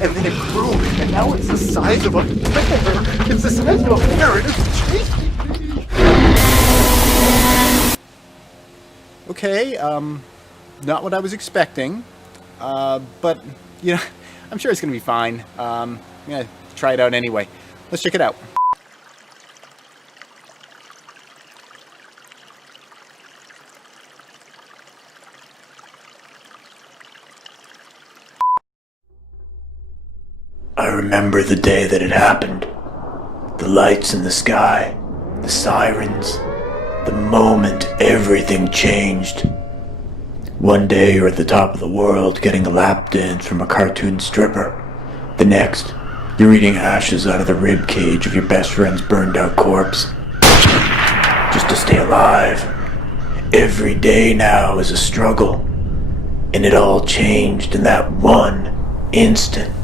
and then it grew, and now it's the size of a bear. It's the size of a bear, and it's chasing me. Okay, not what I was expecting, but, you know, I'm sure it's gonna be fine. I'm gonna try it out anyway. Let's check it out. I remember the day that it happened. The lights in the sky, the sirens, the moment everything changed. One day you're at the top of the world getting a lap dance from a cartoon stripper. The next, you're eating ashes out of the rib cage of your best friend's burned out corpse. Just to stay alive. Every day now is a struggle. And it all changed in that one instant.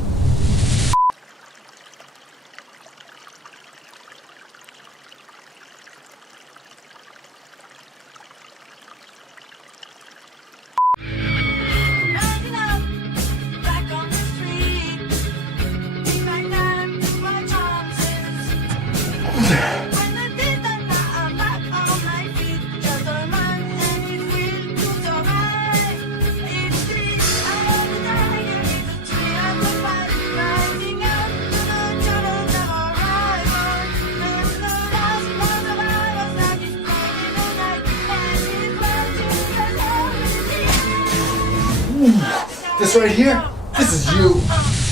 This right here, this is you.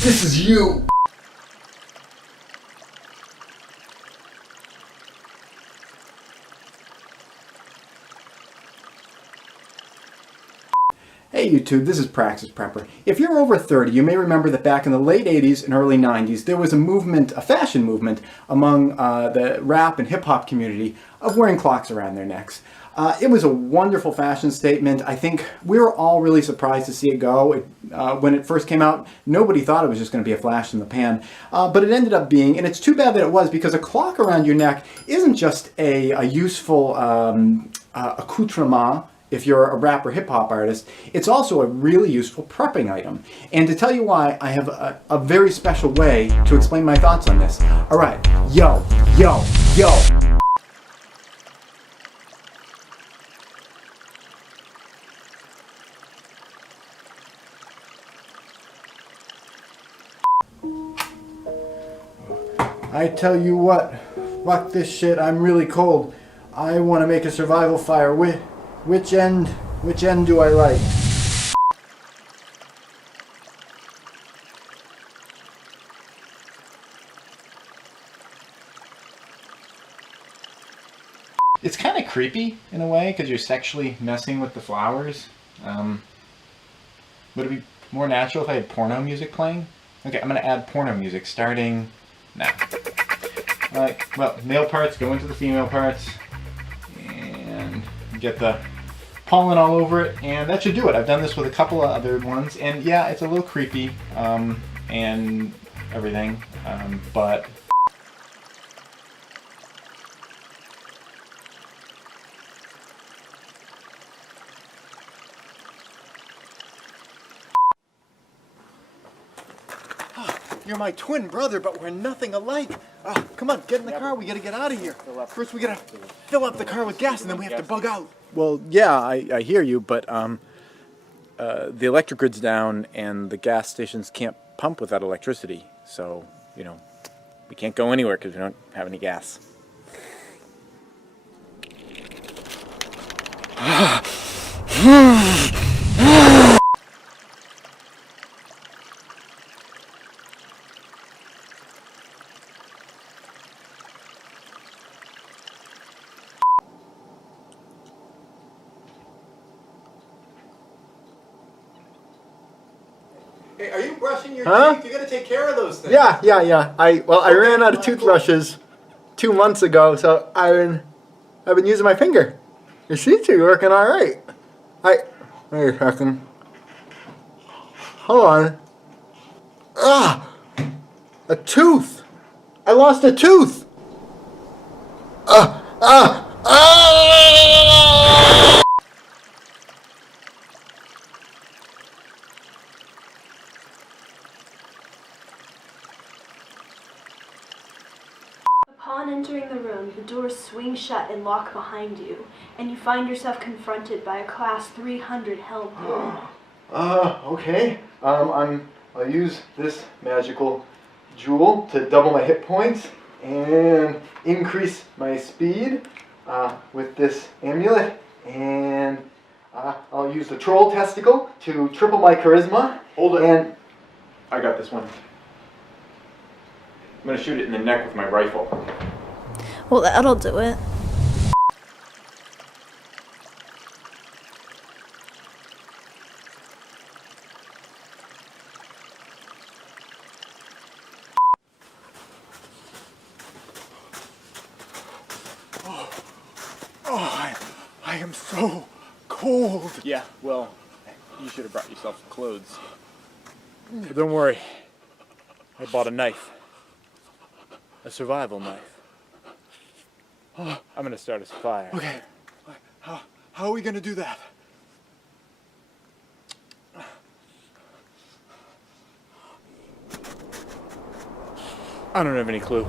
This is you. Hey YouTube, this is Praxis Prepper. If you're over 30, you may remember that back in the late 80s and early 90s, there was a movement, a fashion movement, among the rap and hip-hop community of wearing clocks around their necks. It was a wonderful fashion statement. I think we were all really surprised to see it go. When it first came out, nobody thought it was just going to be a flash in the pan, but it ended up being, and it's too bad that it was, because a clock around your neck isn't just a useful accoutrement if you're a rap or hip-hop artist. It's also a really useful prepping item. And to tell you why, I have a very special way to explain my thoughts on this. All right, yo. I tell you what, fuck this shit, I'm really cold. I want to make a survival fire. Which end do I like? It's kind of creepy in a way because you're sexually messing with the flowers. Would it be more natural if I had porno music playing? Okay, I'm going to add porno music starting now. Alright, well, male parts go into the female parts and get the pollen all over it, and that should do it. I've done this with a couple of other ones, and yeah, it's a little creepy and everything, but you're my twin brother, but we're nothing alike. Come on, get in the car. We gotta get out of here. First, we gotta fill up the car with gas, and then we have to bug out. Well, yeah, I hear you, but the electric grid's down, and the gas stations can't pump without electricity. So, you know, we can't go anywhere because we don't have any gas. Hey, are you brushing your teeth? You gotta take care of those things. Yeah. I ran out of toothbrushes 2 months ago, so I've been using my finger. It seems to be working all right. Wait a second. Hold on. A tooth. I lost a tooth. Upon entering the room, the doors swing shut and lock behind you, and you find yourself confronted by a Class 300 hellboy. Okay. I'll use this magical jewel to double my hit points and increase my speed with this amulet. And I'll use the troll testicle to triple my charisma. Hold it. And I got this one. I'm gonna shoot it in the neck with my rifle. Well, that'll do it. I am so cold. Yeah, well, you should have brought yourself some clothes. But don't worry. I bought a knife. A survival knife. I'm gonna start a fire. Okay. How are we gonna do that? I don't have any clue.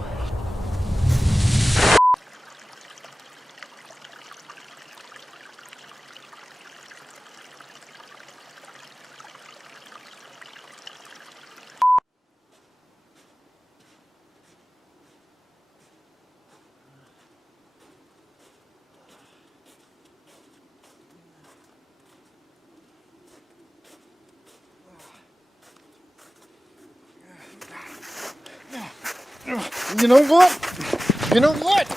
You know what? You know what?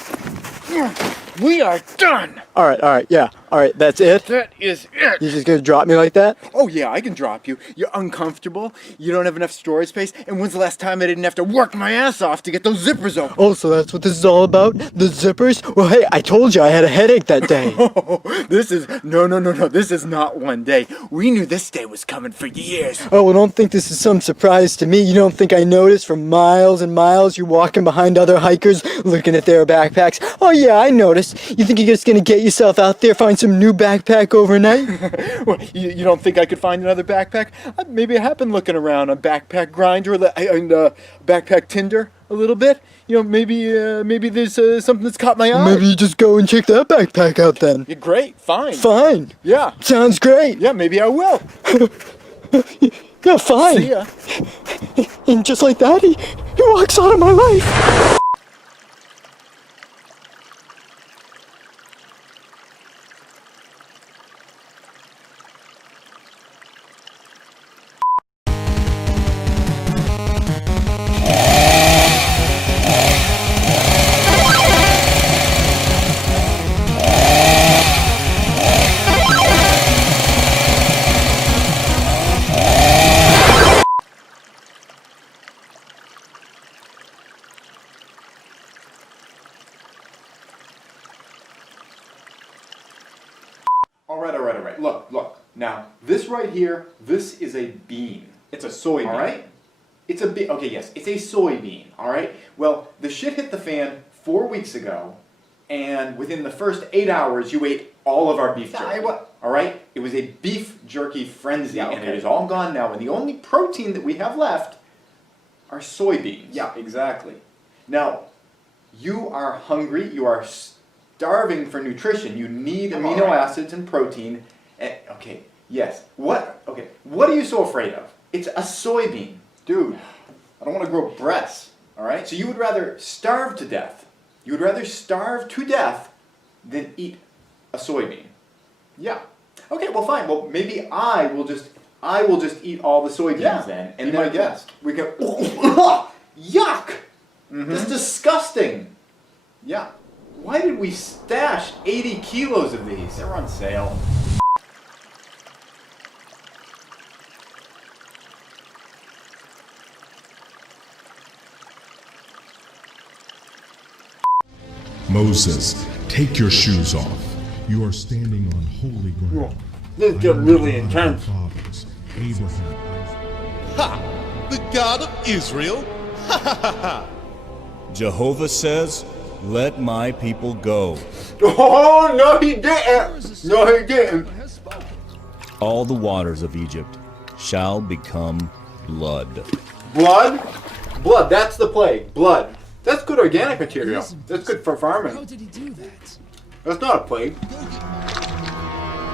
We are done. All right, yeah. All right, that's it? That is it. You're just gonna drop me like that? Oh yeah, I can drop you. You're uncomfortable. You don't have enough storage space. And when's the last time I didn't have to work my ass off to get those zippers open? Oh, so that's what this is all about? The zippers? Well, hey, I told you I had a headache that day. This is no. This is not one day. We knew this day was coming for years. Oh, well, don't think this is some surprise to me. You don't think I noticed for miles and miles you're walking behind other hikers looking at their backpacks? Oh, yeah, I noticed. You think you're just gonna get yourself out there, find some new backpack overnight? Well, you don't think I could find another backpack? Maybe I have been looking around on Backpack Grinder and Backpack Tinder a little bit. You know, maybe there's something that's caught my eye. Maybe you just go and check that backpack out then. Yeah, great, fine. Fine. Yeah. Sounds great. Yeah, maybe I will. Yeah, fine. See ya. And just like that, he walks out of my life. All right. Look. Now, this right here, this is a bean. It's a soybean. All right? It's a okay, yes, it's a soybean, all right? Well, the shit hit the fan 4 weeks ago, and within the first 8 hours, you ate all of our beef jerky. All right? It was a beef jerky frenzy, and it is all gone now, and the only protein that we have left are soybeans. Yeah, exactly. Now, you are hungry, you are starving for nutrition, you need amino acids and protein. Okay, yes. What are you so afraid of? It's a soybean. Dude, I don't want to grow breasts, all right? So you would rather starve to death. You would rather starve to death than eat a soybean. Yeah. Okay, well fine. Well, maybe I will just eat all the soybeans then, and then my guest. we can. Yuck! This is disgusting. Yeah. Why did we stash 80 kilos of these? They're on sale. Moses, take your shoes off. You are standing on holy ground. This is getting really intense. Fathers, Abraham, Ha! The God of Israel? Ha ha ha ha! Jehovah says, let my people go. Oh, no, he didn't. No, he didn't. All the waters of Egypt shall become blood. Blood? Blood, that's the plague. Blood. That's good organic material. Listen, That's good for farming. How did he do that? That's not a plague.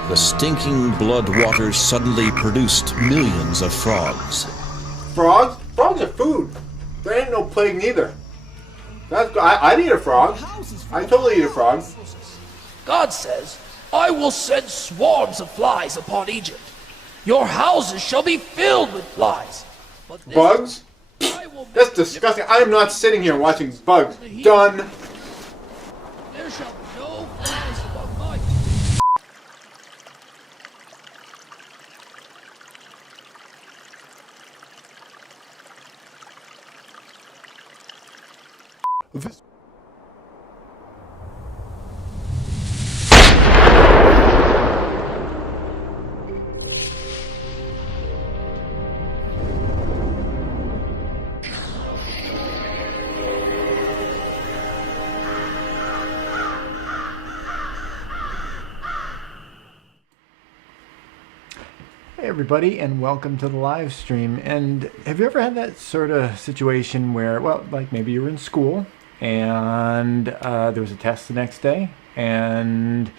The stinking blood waters suddenly produced millions of frogs. Frogs? Frogs are food. There ain't no plague neither. That's good. I'd eat a frog. I totally eat a frog. God says, I will send swarms of flies upon Egypt. Your houses shall be filled with flies. But this Bugs? I will That's make disgusting. I am not sitting here watching bugs. Done. There shall be no flies among my This Hey everybody, and welcome to the live stream. And have you ever had that sort of situation where, well, like maybe you were in school and there was a test the next day, and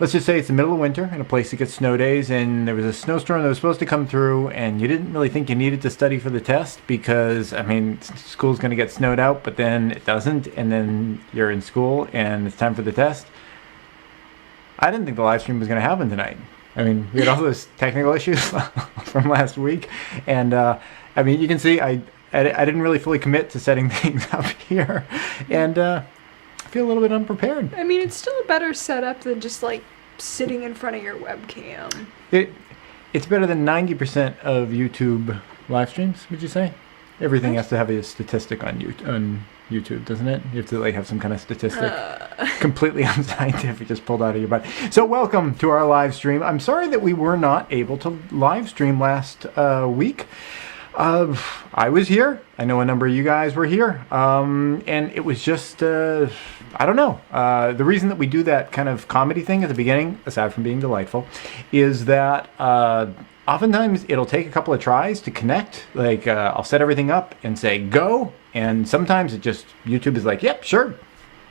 let's just say it's the middle of winter in a place that gets snow days, and there was a snowstorm that was supposed to come through, and you didn't really think you needed to study for the test because, I mean, school's going to get snowed out, but then it doesn't, and then you're in school and it's time for the test. I didn't think the live stream was going to happen tonight. I mean, we had all those technical issues from last week, and I mean, you can see I didn't really fully commit to setting things up here, and I feel a little bit unprepared. I mean, it's still a better setup than just like sitting in front of your webcam. It's better than 90% of YouTube live streams, would you say? Everything has to have a statistic on YouTube, doesn't it? You have to like have some kind of statistic. Completely unscientific, just pulled out of your butt. So welcome to our live stream. I'm sorry that we were not able to live stream last week. I was here. I know a number of you guys were here. And it was just, I don't know. The reason that we do that kind of comedy thing at the beginning, aside from being delightful, is that oftentimes it'll take a couple of tries to connect. Like I'll set everything up and say go, and sometimes it just, YouTube is like, yep, sure,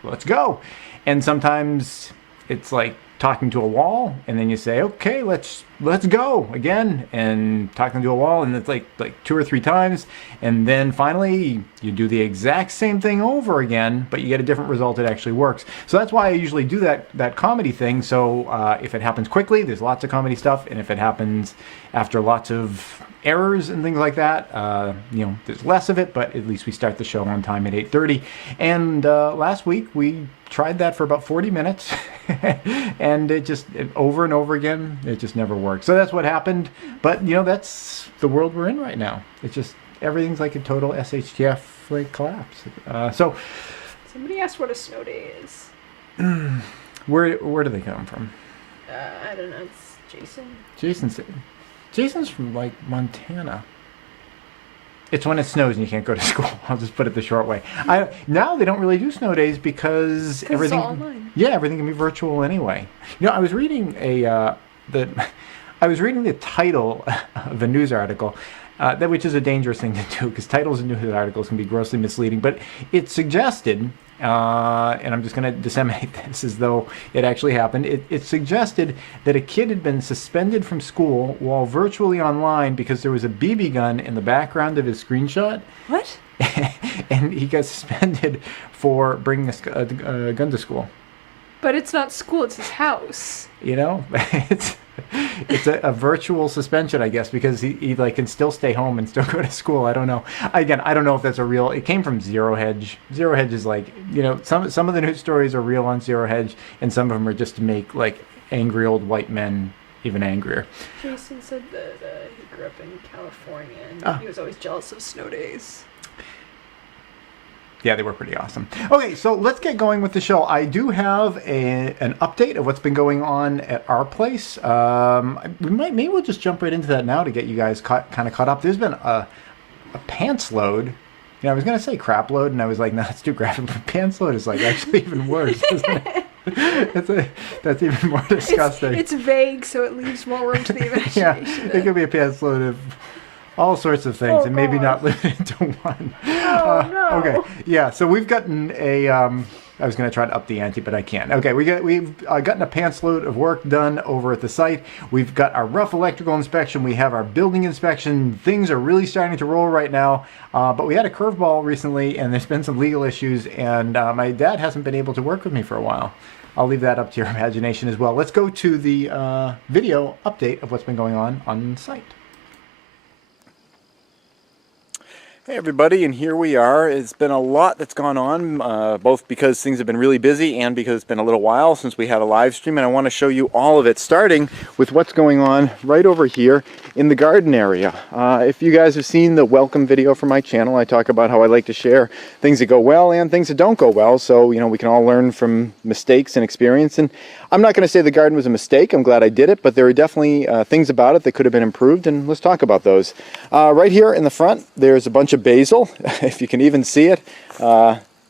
let's go. And sometimes it's like talking to a wall, and then you say, okay, let's go again, and talking to a wall, and it's like 2 or 3 times, and then finally you do the exact same thing over again, but you get a different result. It actually works. So that's why I usually do that comedy thing. So if it happens quickly, there's lots of comedy stuff, and if it happens after lots of errors and things like that, you know, there's less of it, but at least we start the show on time at 8:30. And last week we tried that for about 40 minutes and it over and over again, it just never worked. So that's what happened. But you know, that's the world we're in right now. It's just, everything's like a total SHTF like collapse. So Somebody asked what a snow day is. where do they come from? I don't know. It's Jason. Jason's from like Montana. It's when it snows and you can't go to school. I'll just put it the short way. Now they don't really do snow days because everything. It's all online. Yeah, everything can be virtual anyway. You know, I was reading the title of a news article, which is a dangerous thing to do because titles of news articles can be grossly misleading. But it suggested, and I'm just going to disseminate this as though it actually happened. It suggested that a kid had been suspended from school while virtually online because there was a BB gun in the background of his screenshot. What? And he got suspended for bringing a gun to school. But it's not school, it's his house. You know, it's a virtual suspension, I guess, because he like can still stay home and still go to school. I don't know. Again, I don't know if that's a real. It came from Zero Hedge. Zero Hedge is like, you know, some of the news stories are real on Zero Hedge, and some of them are just to make like angry old white men even angrier. Jason said that he grew up in California and he was always jealous of snow days. Yeah, they were pretty awesome. Okay, so let's get going with the show. I do have an update of what's been going on at our place. Maybe we'll just jump right into that now to get you guys kind of caught up. There's been a pants load. You know, I was going to say crap load, and I was like, no, that's too graphic. But pants load is like actually even worse, isn't it? That's even more disgusting. It's vague, so it leaves more room to the imagination. Yeah, it could be a pants load of all sorts of things, Oh, and maybe not God. limited to one. Oh, no. Okay, yeah. So we've gotten a. I was going to try to up the ante, but I can't. Okay, we've gotten a pants load of work done over at the site. We've got our rough electrical inspection. We have our building inspection. Things are really starting to roll right now. But we had a curveball recently, and there's been some legal issues, and my dad hasn't been able to work with me for a while. I'll leave that up to your imagination as well. Let's go to the video update of what's been going on site. Hey everybody, and here we are. It's been a lot that's gone on, both because things have been really busy and because it's been a little while since we had a live stream, and I want to show you all of it, starting with what's going on right over here in the garden area. If you guys have seen the welcome video from my channel, I talk about how I like to share things that go well and things that don't go well, so you know we can all learn from mistakes and experience. And I'm not going to say the garden was a mistake. I'm glad I did it, but there are definitely things about it that could have been improved, and let's talk about those. Right here in the front, there's a bunch of basil, if you can even see it.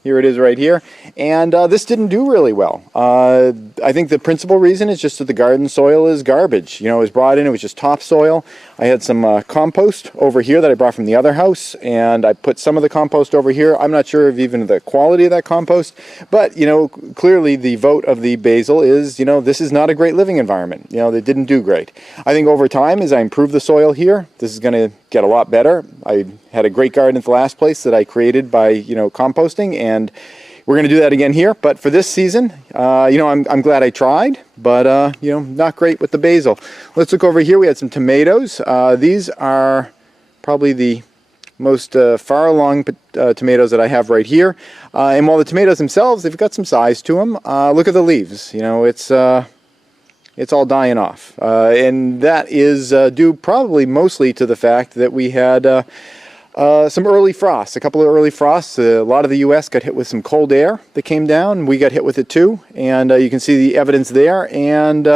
Here it is right here. And this didn't do really well. I think the principal reason is just that the garden soil is garbage. You know, it was brought in, it was just topsoil. I had some compost over here that I brought from the other house, and I put some of the compost over here. I'm not sure of even the quality of that compost, but, you know, clearly the vote of the basil is, you know, this is not a great living environment. You know, they didn't do great. I think over time, as I improve the soil here, this is going to get a lot better. I had a great garden at the last place that I created by, you know, composting, and we're going to do that again here. But for this season, you know, I'm glad I tried, but, you know, not great with the basil. Let's look over here. We had some tomatoes. These are probably the most far along tomatoes that I have right here. And while the tomatoes themselves, they've got some size to them, look at the leaves. You know, it's all dying off. And that is due probably mostly to the fact that we had some early frosts, a couple of early frosts. A lot of the U.S. got hit with some cold air that came down. We got hit with it too, and you can see the evidence there. And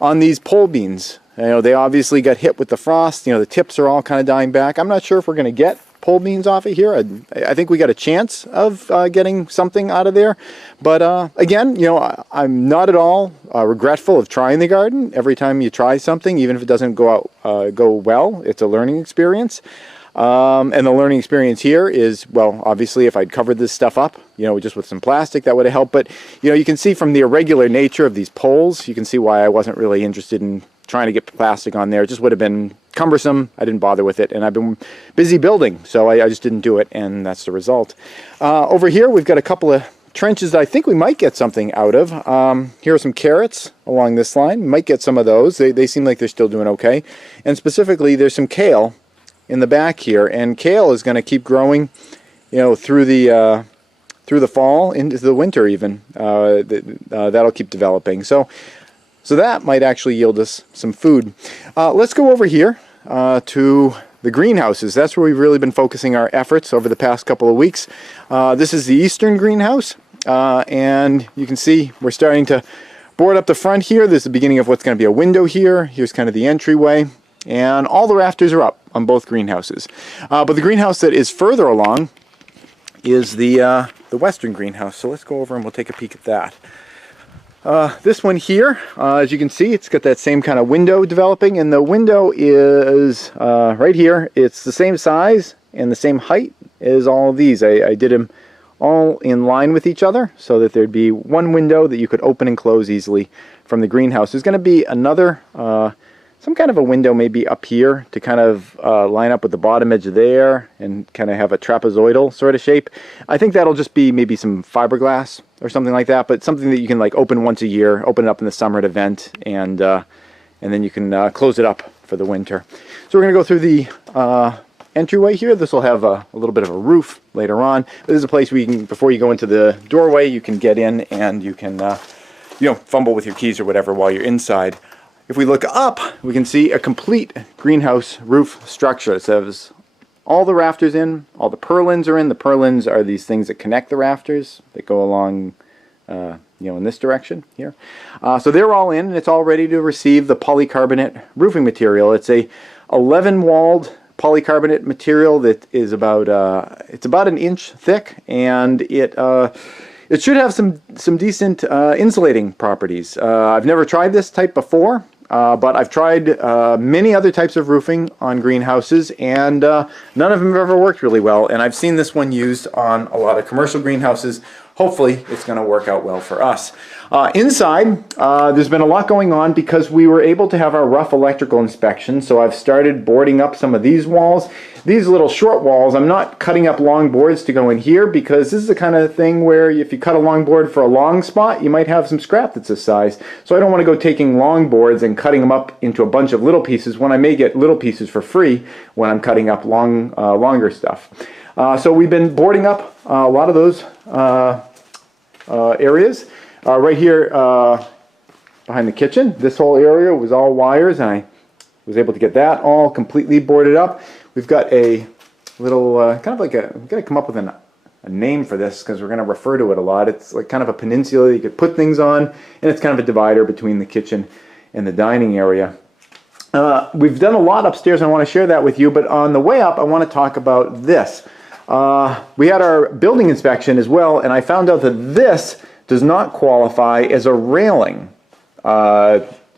on these pole beans, you know, they obviously got hit with the frost. You know, the tips are all kind of dying back. I'm not sure if we're going to get pole beans off of here. I think we got a chance of getting something out of there. But again, you know, I'm not at all regretful of trying the garden. Every time you try something, even if it doesn't go well, it's a learning experience. And the learning experience here is, well, obviously if I'd covered this stuff up, you know, just with some plastic, that would have helped. But, you know, you can see from the irregular nature of these poles, you can see why I wasn't really interested in trying to get plastic on there. It just would have been cumbersome. I didn't bother with it, and I've been busy building, so I just didn't do it, and that's the result. Over here, we've got a couple of trenches that I think we might get something out of. Here are some carrots along this line. We might get some of those. They seem like they're still doing okay. And specifically, there's some kale in the back here, and kale is going to keep growing, you know, through the fall into the winter even. That'll keep developing. So that might actually yield us some food. Let's go over here to the greenhouses. That's where we've really been focusing our efforts over the past couple of weeks. This is the eastern greenhouse, and you can see we're starting to board up the front here. This is the beginning of what's going to be a window here. Here's kind of the entryway. And all the rafters are up on both greenhouses. But the greenhouse that is further along is the western greenhouse. So let's go over and we'll take a peek at that. This one here, as you can see, it's got that same kind of window developing. And the window is right here. It's the same size and the same height as all of these. I did them all in line with each other so that there'd be one window that you could open and close easily from the greenhouse. There's going to be another some kind of a window maybe up here to kind of line up with the bottom edge there and kind of have a trapezoidal sort of shape. I think that'll just be maybe some fiberglass or something like that, but something that you can like open once a year, open it up in the summer to vent, and then you can close it up for the winter. So we're going to go through the entryway here. This will have a little bit of a roof later on. This is a place where you can, before you go into the doorway, you can get in and you can you know, fumble with your keys or whatever while you're inside. If we look up, we can see a complete greenhouse roof structure. It says all the rafters in, all the purlins are in. The purlins are these things that connect the rafters that go along, you know, in this direction here. So they're all in, and it's all ready to receive the polycarbonate roofing material. It's a 11-walled polycarbonate material that is about it's about an inch thick, and it should have some decent insulating properties. I've never tried this type before. but I've tried many other types of roofing on greenhouses, and none of them have ever worked really well. And I've seen this one used on a lot of commercial greenhouses. Hopefully it's going to work out well for us. Inside, there's been a lot going on because we were able to have our rough electrical inspection, so I've started boarding up some of these walls. These little short walls, I'm not cutting up long boards to go in here because this is the kind of thing where if you cut a long board for a long spot, you might have some scrap that's this size. So I don't want to go taking long boards and cutting them up into a bunch of little pieces when I may get little pieces for free when I'm cutting up longer stuff. So we've been boarding up a lot of those areas. Right here behind the kitchen, this whole area was all wires, and I was able to get that all completely boarded up. We've got a little, kind of like I'm going to come up with a name for this because we're going to refer to it a lot. It's like kind of a peninsula you could put things on, and it's kind of a divider between the kitchen and the dining area. We've done a lot upstairs, and I want to share that with you, but on the way up I want to talk about this. We had our building inspection as well, and I found out that this does not qualify as a railing.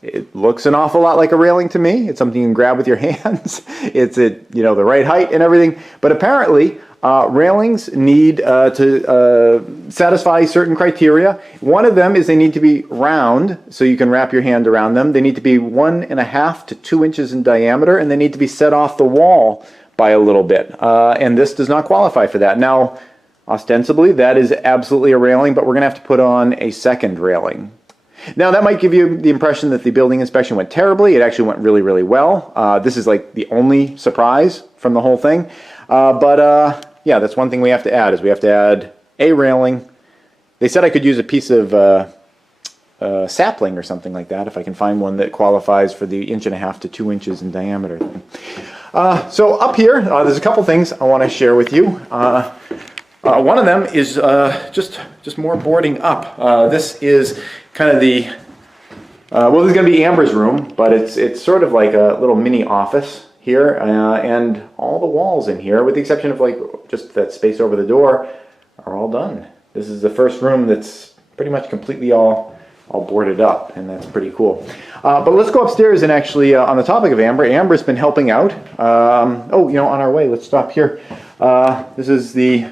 It looks an awful lot like a railing to me. It's something you can grab with your hands. It's the right height and everything. But apparently, railings need to satisfy certain criteria. One of them is they need to be round, so you can wrap your hand around them. They need to be 1.5 to 2 inches in diameter, and they need to be set off the wall by a little bit. And this does not qualify for that. Now, ostensibly, that is absolutely a railing, but we're going to have to put on a second railing. Now, that might give you the impression that the building inspection went terribly. It actually went really, really well. This is like the only surprise from the whole thing. Yeah, that's one thing we have to add, is we have to add a railing. They said I could use a piece of sapling or something like that if I can find one that qualifies for the 1.5 to 2 inches in diameter thing. So up here, there's a couple things I want to share with you. One of them is just more boarding up. This is kind of the, well, this is going to be Amber's room, but it's sort of like a little mini office here, and all the walls in here, with the exception of like just that space over the door, are all done. This is the first room that's pretty much completely all boarded up, and that's pretty cool. But let's go upstairs and actually, on the topic of Amber, Amber's been helping out. Oh, on our way, let's stop here. This is the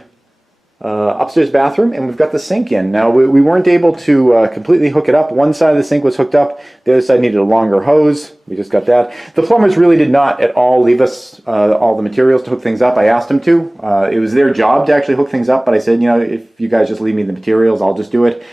upstairs bathroom, and we've got the sink in. Now, we weren't able to completely hook it up. One side of the sink was hooked up. The other side needed a longer hose. We just got that. The plumbers really did not at all leave us all the materials to hook things up. I asked them to. It was their job to actually hook things up, but I said, if you guys just leave me the materials, I'll just do it.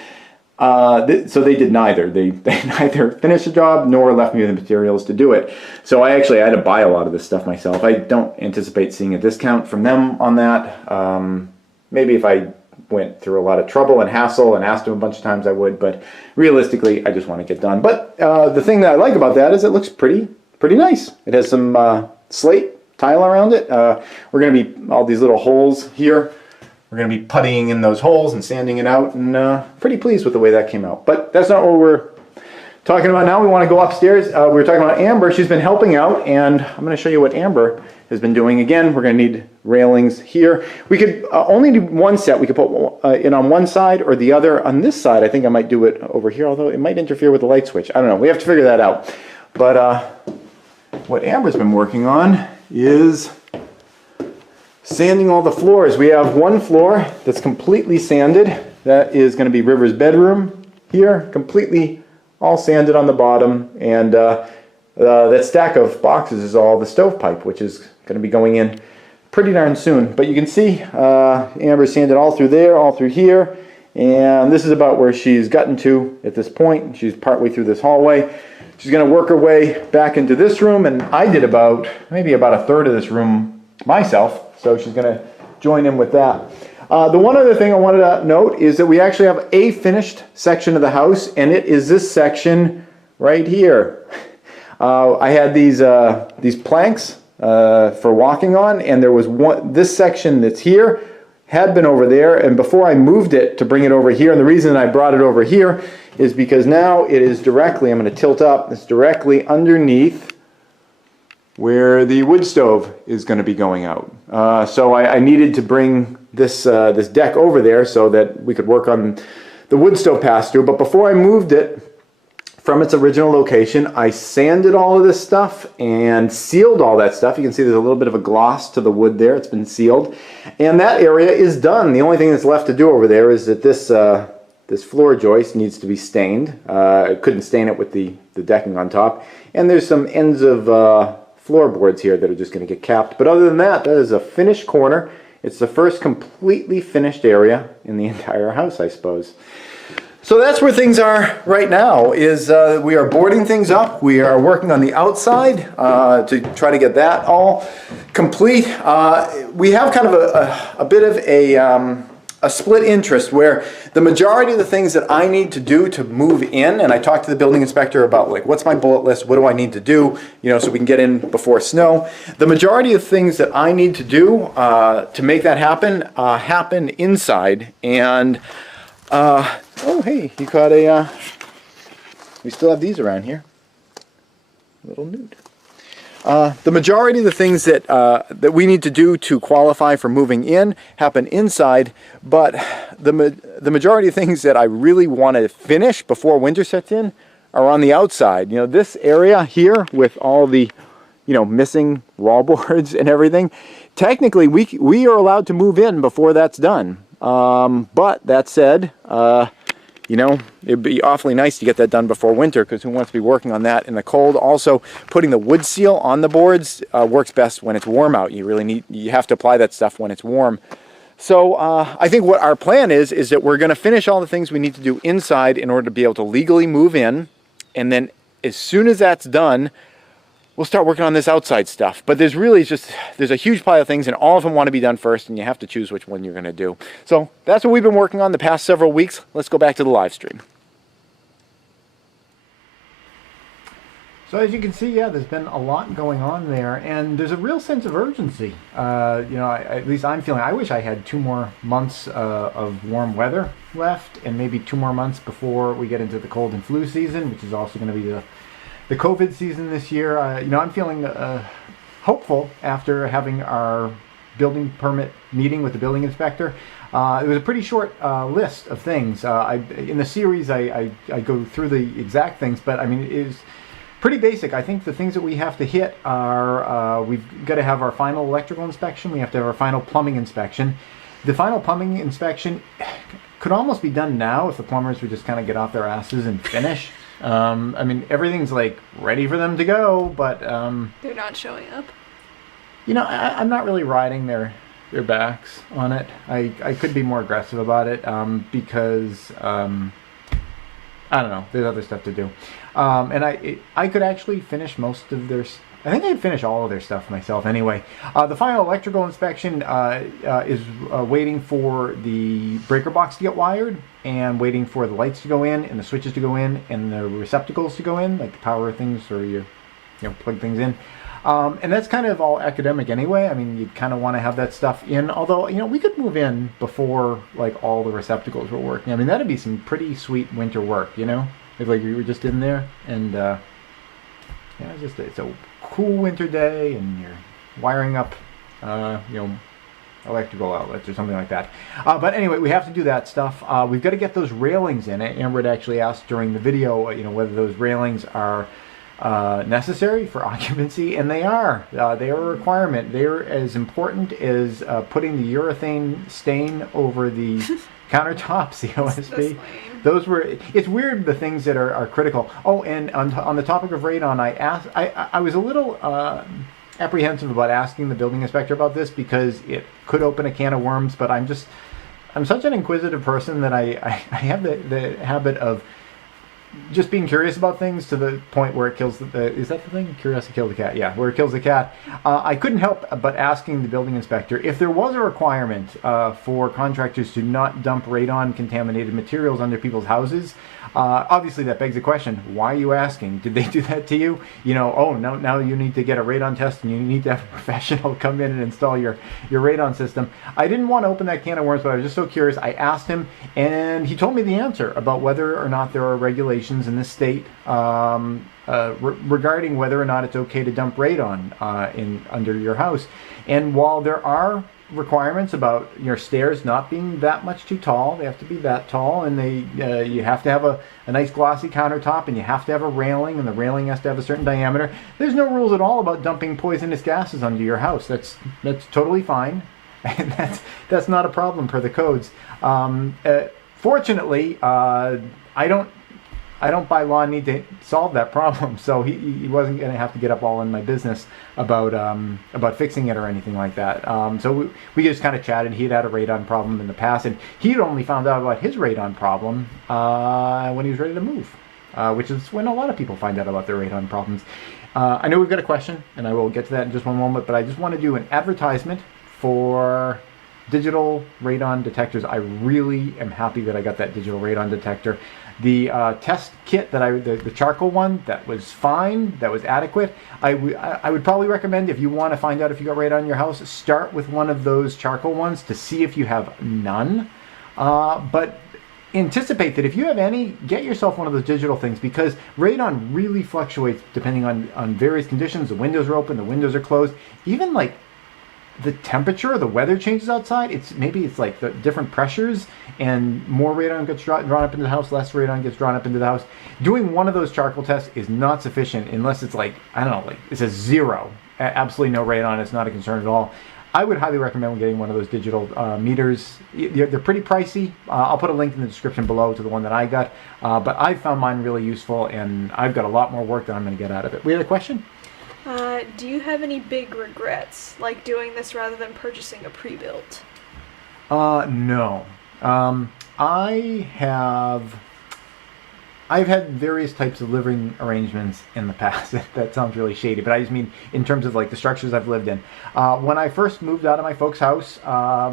So they did neither. They neither finished the job nor left me the materials to do it. So I had to buy a lot of this stuff myself. I don't anticipate seeing a discount from them on that. Maybe if I went through a lot of trouble and hassle and asked them a bunch of times, I would, but realistically, I just want to get done. But the thing that I like about that is it looks pretty nice. It has some slate tile around it. We're going to be all these little holes here. We're going to be puttying in those holes and sanding it out, and pretty pleased with the way that came out. But that's not what we're talking about now. We want to go upstairs. We were talking about Amber. She's been helping out, and I'm going to show you what Amber has been doing. Again, we're going to need railings here. We could only do one set. We could put it on one side or the other. On this side, I think I might do it over here, although it might interfere with the light switch. I don't know. We have to figure that out. But what Amber's been working on is sanding all the floors. We have one floor that's completely sanded. That is going to be River's bedroom here, completely all sanded on the bottom, and that stack of boxes is all the stovepipe, which is going to be going in pretty darn soon. But you can see Amber sanded all through there, all through here, and this is about where she's gotten to at this point. She's partway through this hallway. She's going to work her way back into this room, and I did maybe about a third of this room myself. So she's going to join in with that. The one other thing I wanted to note is that we actually have a finished section of the house, and it is this section right here. I had these planks for walking on, and there was this section that's here had been over there, and before I moved it to bring it over here, and the reason I brought it over here is because now it is directly, I'm going to tilt up, it's directly underneath where the wood stove is going to be going out. So I needed to bring this deck over there so that we could work on the wood stove pass through. But before I moved it from its original location. I sanded all of this stuff and sealed all that stuff. You can see there's a little bit of a gloss to the wood there. It's been sealed. And that area is done. The only thing that's left to do over there is that this floor joist needs to be stained. I couldn't stain it with the decking on top. And there's some ends of floorboards here that are just going to get capped. But other than that, that is a finished corner. It's the first completely finished area in the entire house, I suppose. So that's where things are right now, is we are boarding things up. We are working on the outside to try to get that all complete. We have kind of a bit of a split interest where the majority of the things that I need to do to move in, and I talked to the building inspector about like, what's my bullet list, what do I need to do, you know, so we can get in before snow. The majority of things that I need to do to make that happen, happen inside. And oh hey, you caught a, we still have these around here, a little nude. The majority of the things that that we need to do to qualify for moving in happen inside, but the majority of things that I really want to finish before winter sets in are on the outside. You know, this area here with all the, you know, missing wallboards and everything, technically we are allowed to move in before that's done. But that said, you know, it'd be awfully nice to get that done before winter, because who wants to be working on that in the cold? Also, putting the wood seal on the boards works best when it's warm out. You have to apply that stuff when it's warm. So I think what our plan is that we're going to finish all the things we need to do inside in order to be able to legally move in, and then as soon as that's done, we'll start working on this outside stuff. But there's really there's a huge pile of things, and all of them want to be done first, and you have to choose which one you're going to do. So that's what we've been working on the past several weeks. Let's go back to the live stream. So as you can see, yeah, there's been a lot going on there, and there's a real sense of urgency. You know, at least I'm feeling, I wish I had 2 more months of warm weather left, and maybe 2 more months before we get into the cold and flu season, which is also going to be the COVID season this year. You know, I'm feeling hopeful after having our building permit meeting with the building inspector. It was a pretty short list of things. In the series, I go through the exact things, but I mean, it is pretty basic. I think the things that we have to hit are, we've got to have our final electrical inspection, we have to have our final plumbing inspection. The final plumbing inspection could almost be done now if the plumbers would just kind of get off their asses and finish. I mean, everything's like ready for them to go, but they're not showing up. You know, I'm not really riding their backs on it. I could be more aggressive about it because I don't know, there's other stuff to do. And I could actually finish most of their, I think I'd finish all of their stuff myself anyway. The final electrical inspection is waiting for the breaker box to get wired, and waiting for the lights to go in, and the switches to go in, and the receptacles to go in, like the power things, or you know, plug things in. And that's kind of all academic anyway. I mean, you kind of want to have that stuff in, although, you know, we could move in before like all the receptacles were working. I mean, that'd be some pretty sweet winter work, you know, if like you were just in there, and yeah, it's a cool winter day, and you're wiring up, you know, electrical outlets or something like that. But anyway, we have to do that stuff. We've got to get those railings in it. Amber had actually asked during the video, you know, whether those railings are necessary for occupancy, and they are. They are a requirement. They're as important as putting the urethane stain over the countertops, the OSB. Those were, it's weird, the things that are critical. Oh, and on the topic of radon, I was a little apprehensive about asking the building inspector about this, because it could open a can of worms, but I'm such an inquisitive person that I have the habit of just being curious about things to the point where it kills is that the thing? Curiosity killed the cat. Yeah, where it kills the cat. I couldn't help but asking the building inspector if there was a requirement for contractors to not dump radon contaminated materials under people's houses. Obviously that begs the question, why are you asking? Did they do that to you? You know, oh, no, now you need to get a radon test, and you need to have a professional come in and install your radon system. I didn't want to open that can of worms, but I was just so curious. I asked him, and he told me the answer about whether or not there are regulations in this state regarding whether or not it's okay to dump radon under your house. And while there are requirements about your stairs not being that much too tall. They have to be that tall, and you have to have a nice glossy countertop, and you have to have a railing, and the railing has to have a certain diameter. There's no rules at all about dumping poisonous gases under your house. That's totally fine, and that's not a problem per the codes. Fortunately, I don't by law need to solve that problem, so he wasn't going to have to get up all in my business about fixing it or anything like that. So we just kind of chatted. He'd had a radon problem in the past, and he'd only found out about his radon problem when he was ready to move, which is when a lot of people find out about their radon problems. I know we've got a question, and I will get to that in just one moment, but I just want to do an advertisement for digital radon detectors. I really am happy that I got that digital radon detector. The test kit that the charcoal one, that was fine, that was adequate. I would probably recommend, if you want to find out if you got radon in your house, start with one of those charcoal ones to see if you have none. But anticipate that if you have any, get yourself one of those digital things, because radon really fluctuates depending on various conditions. The windows are open, the windows are closed. Even like the temperature, the weather changes outside. It's like the different pressures, and more radon gets drawn up into the house, less radon gets drawn up into the house. Doing one of those charcoal tests is not sufficient unless it's like, I don't know, like it's a 0, absolutely no radon. It's not a concern at all. I would highly recommend getting one of those digital meters. They're pretty pricey. I'll put a link in the description below to the one that I got, but I found mine really useful, and I've got a lot more work that I'm going to get out of it. We had a question? Do you have any big regrets, like doing this rather than purchasing a pre-built? No. I've had various types of living arrangements in the past. That sounds really shady, but I just mean in terms of like the structures I've lived in. When I first moved out of my folks' house, I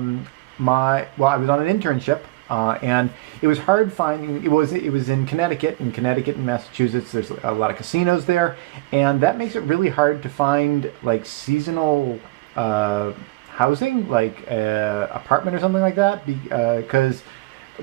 was on an internship. And it was hard finding. It was in Connecticut. In Connecticut and Massachusetts, there's a lot of casinos there, and that makes it really hard to find like seasonal housing, like apartment or something like that, because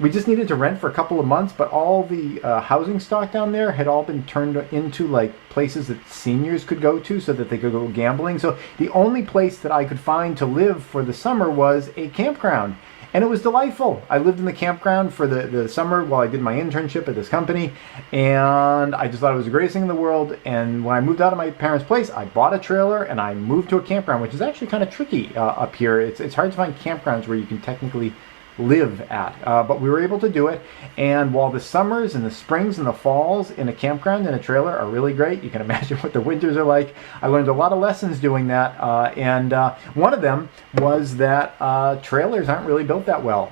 we just needed to rent for a couple of months. But all the housing stock down there had all been turned into like places that seniors could go to, so that they could go gambling. So the only place that I could find to live for the summer was a campground. And it was delightful. I lived in the campground for the summer while I did my internship at this company, and I just thought it was the greatest thing in the world. And when I moved out of my parents' place, I bought a trailer and I moved to a campground, which is actually kind of tricky up here. It's hard to find campgrounds where you can technically live at, but we were able to do it. And while the summers and the springs and the falls in a campground in a trailer are really great, you can imagine what the winters are like. I learned a lot of lessons doing that, and one of them was that trailers aren't really built that well.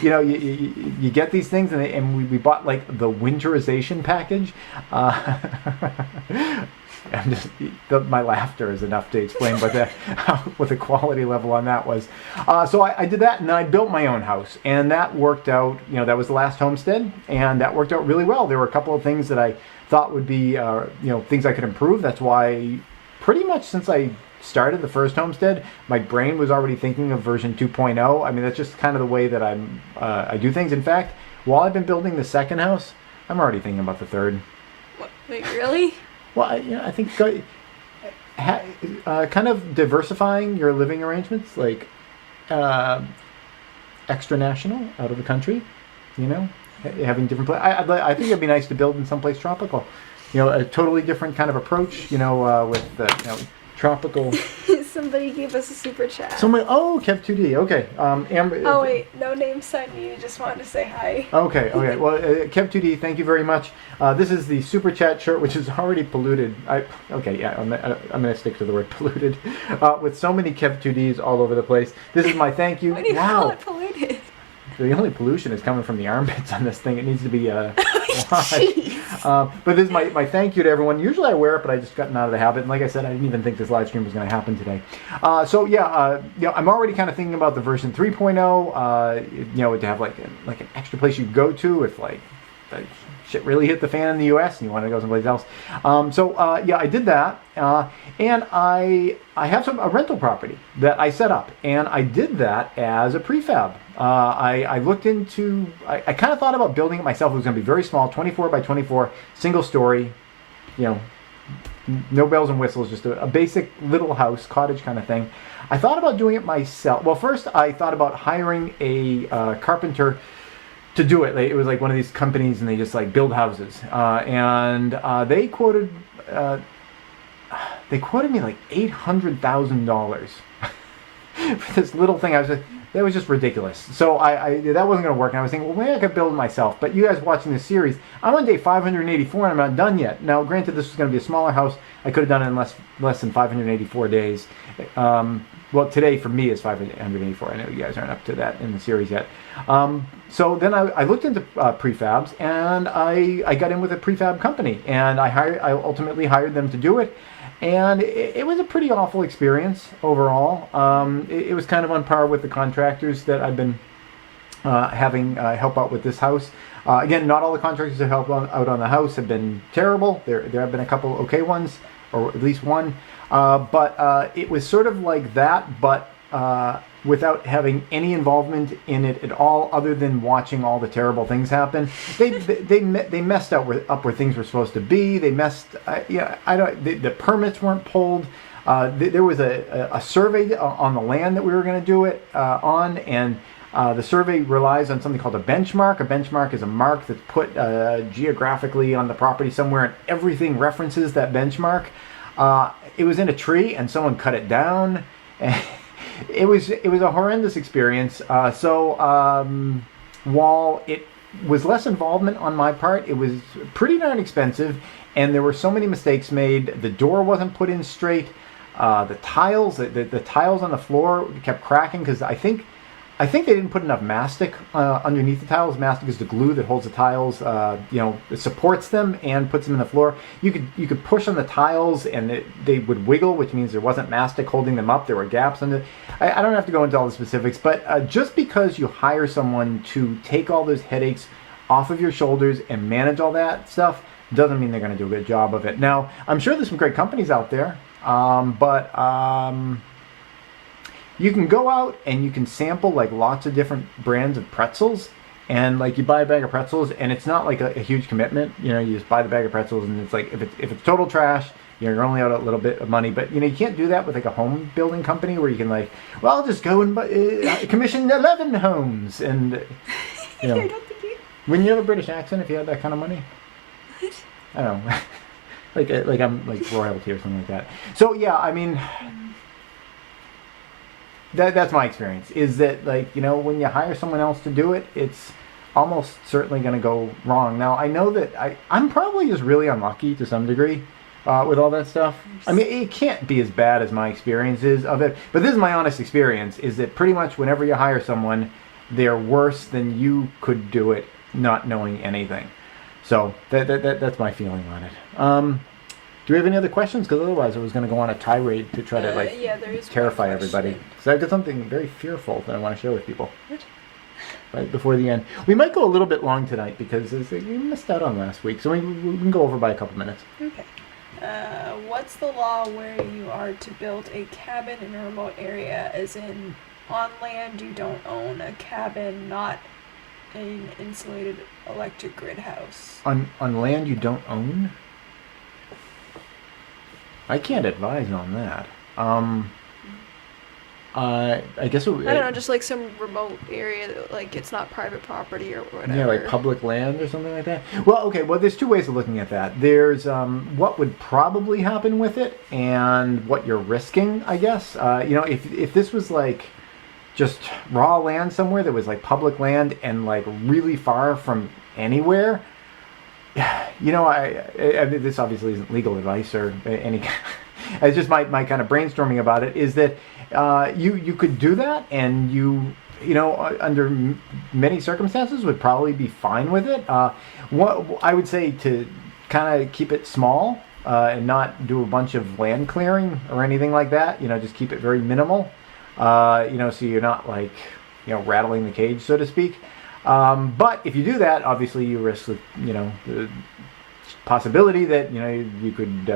You know, you get these things, and we bought like the winterization package. My laughter is enough to explain what the quality level on that was. So I did that, and then I built my own house, and that worked out. You know, that was the last homestead, and that worked out really well. There were a couple of things that I thought would be, things I could improve. That's why pretty much since I started the first homestead, my brain was already thinking of version 2.0. I mean, that's just kind of the way that I do things. In fact, while I've been building the second house, I'm already thinking about the third. What, wait, really? Well, I think kind of diversifying your living arrangements, like extra national, out of the country, you know, having different places. I think it'd be nice to build in someplace tropical, you know, a totally different kind of approach, you know, with the tropical. Somebody gave us a super chat. Kev2D. Okay. Amber. Oh wait, no name sent you. Just wanted to say hi. Okay. Well, Kev2D, thank you very much. This is the super chat shirt, which is already polluted. I'm gonna stick to the word polluted. With so many Kev2Ds all over the place. This is my thank you. Why do you call it polluted? The only pollution is coming from the armpits on this thing. It needs to be but this is my thank you to everyone. Usually I wear it, but I just gotten out of the habit. And like I said, I didn't even think this live stream was going to happen today. I'm already kind of thinking about the version 3.0. To have like an extra place you go to if like the shit really hit the fan in the U.S. and you want to go someplace else. I did that, and I have a rental property that I set up, and I did that as a prefab. I looked into, I kind of thought about building it myself. It was going to be very small, 24 by 24, single story, you know, no bells and whistles, just a basic little house, cottage kind of thing. I thought about doing it myself. Well, first I thought about hiring a carpenter to do it. It was like one of these companies, and they just like build houses. They quoted me like $800,000 for this little thing. That was just ridiculous. So that wasn't going to work. And I was thinking, well, maybe I could build it myself. But you guys watching this series, I'm on day 584 and I'm not done yet. Now, granted, this was going to be a smaller house. I could have done it in less than 584 days. Well, today for me is 584. I know you guys aren't up to that in the series yet. So then I looked into prefabs, and I got in with a prefab company, and I ultimately hired them to do it. And it was a pretty awful experience overall. It was kind of on par with the contractors that I've been having help out with this house. Again, not all the contractors that helped out on the house have been terrible. There have been a couple okay ones, or at least one. But it was sort of like that, but without having any involvement in it at all, other than watching all the terrible things happen. They messed up where things were supposed to be. They messed. The permits weren't pulled. There was a survey on the land that we were going to do it on, and the survey relies on something called a benchmark. A benchmark is a mark that's put geographically on the property somewhere, and everything references that benchmark. It was in a tree, and someone cut it down. It was a horrendous experience. While it was less involvement on my part, it was pretty darn expensive, and there were so many mistakes made. The door wasn't put in straight. The tiles on the floor kept cracking because I think they didn't put enough mastic underneath the tiles. Mastic is the glue that holds the tiles, it supports them and puts them in the floor. You could push on the tiles and they would wiggle, which means there wasn't mastic holding them up. There were gaps under. I don't have to go into all the specifics, but just because you hire someone to take all those headaches off of your shoulders and manage all that stuff doesn't mean they're going to do a good job of it. Now, I'm sure there's some great companies out there, but you can go out and you can sample like lots of different brands of pretzels, and like you buy a bag of pretzels, and it's not like a huge commitment. You just buy the bag of pretzels, and it's like if it's total trash, you're only out a little bit of money. But you can't do that with like a home building company where you can I'll just go and commission 11 homes, and I don't think you... Wouldn't you have a British accent if you had that kind of money? What? I don't know, like I'm like royalty or something like that. So yeah, I mean. That's my experience, is that when you hire someone else to do it, it's almost certainly going to go wrong. Now, I know that I'm probably just really unlucky to some degree with all that stuff. I mean, it can't be as bad as my experiences of it, but this is my honest experience, is that pretty much whenever you hire someone, they're worse than you could do it not knowing anything. So that's my feeling on it. Do we have any other questions? Because otherwise I was going to go on a tirade to try to there is terrify everybody. Because I've got something very fearful that I want to share with people. What? Right before the end. We might go a little bit long tonight because we missed out on last week. So we can go over by a couple minutes. Okay. What's the law where you are to build a cabin in a remote area, as in on land you don't own, a cabin, not an insulated electric grid house? On land you don't own? I can't advise on that. I guess I don't know, just like some remote area that, like, it's not private property or whatever. Yeah, like public land or something like that. Well, okay. Well, there's two ways of looking at that. There's what would probably happen with it and what you're risking, I guess. If this was like just raw land somewhere that was like public land and like really far from anywhere. This obviously isn't legal advice or any. It's just my kind of brainstorming about it, is that you could do that, and under many circumstances would probably be fine with it. What I would say to kind of keep it small and not do a bunch of land clearing or anything like that. Just keep it very minimal. So you're not like rattling the cage, so to speak. But if you do that, obviously you risk the possibility that you could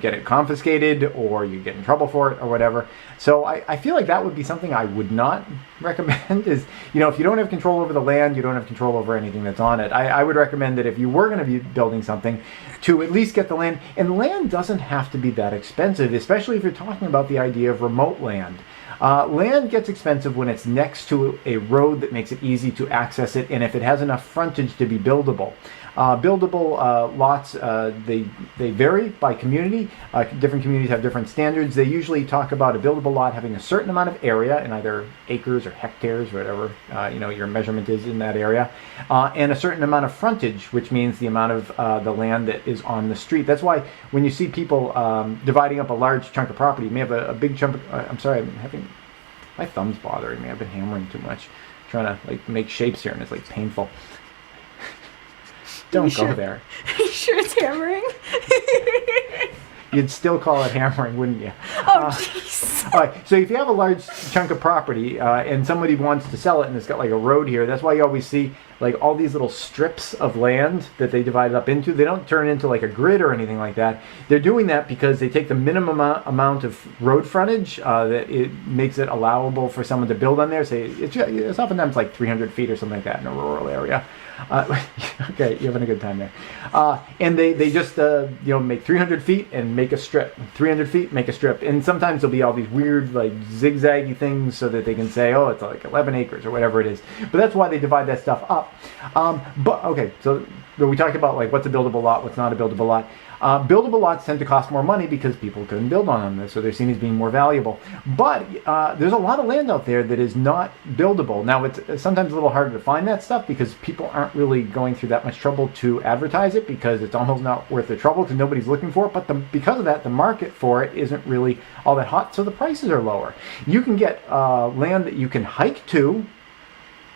get it confiscated, or you get in trouble for it or whatever. So I feel like that would be something I would not recommend. Is if you don't have control over the land, you don't have control over anything that's on it. I would recommend that if you were going to be building something, to at least get the land. And land doesn't have to be that expensive, especially if you're talking about the idea of remote land. Land gets expensive when it's next to a road that makes it easy to access it, and if it has enough frontage to be buildable. Buildable lots, they vary by community. Different communities have different standards. They usually talk about a buildable lot having a certain amount of area, in either acres or hectares, whatever your measurement is in that area, and a certain amount of frontage, which means the amount of the land that is on the street. That's why when you see people dividing up a large chunk of property, you may have a big chunk of, I'm sorry, I'm having, my thumb's bothering me. I've been hammering too much, trying to make shapes here, and it's painful. Don't go there. Are you sure it's hammering? You'd still call it hammering, wouldn't you? Oh, jeez. All right, so if you have a large chunk of property and somebody wants to sell it, and it's got a road here, that's why you always see all these little strips of land that they divide up into. They don't turn into a grid or anything like that. They're doing that because they take the minimum amount of road frontage that it makes it allowable for someone to build on there. Say it's oftentimes 300 feet or something like that in a rural area. Okay, you're having a good time there. And they just make 300 feet and make a strip. 300 feet, make a strip. And sometimes there'll be all these weird zigzaggy things so that they can say, oh, it's 11 acres or whatever it is. But that's why they divide that stuff up. But okay, so we talked about what's a buildable lot, what's not a buildable lot. Buildable lots tend to cost more money because people couldn't build on them, so they're seen as being more valuable. But there's a lot of land out there that is not buildable. Now, it's sometimes a little harder to find that stuff because people aren't really going through that much trouble to advertise it, because it's almost not worth the trouble because nobody's looking for it. But because of that, the market for it isn't really all that hot, so the prices are lower. You can get land that you can hike to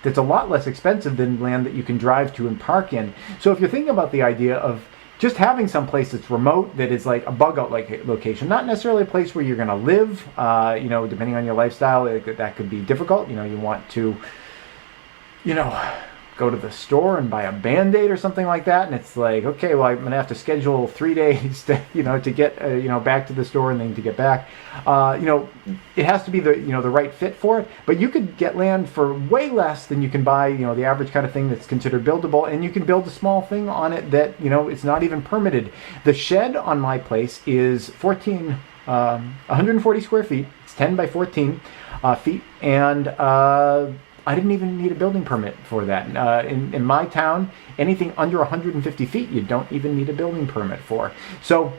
that's a lot less expensive than land that you can drive to and park in. So if you're thinking about the idea of just having some place that's remote, that is a bug out location, not necessarily a place where you're going to live, depending on your lifestyle, that could be difficult. You want to, go to the store and buy a Band-Aid or something like that, and it's okay, well, I'm going to have to schedule 3 days to, to get, back to the store and then to get back. It has to be the right fit for it, but you could get land for way less than you can buy, the average kind of thing that's considered buildable, and you can build a small thing on it that, it's not even permitted. The shed on my place is 140 square feet. It's 10 by 14 feet, and I didn't even need a building permit for that. In my town, anything under 150 feet, you don't even need a building permit for. So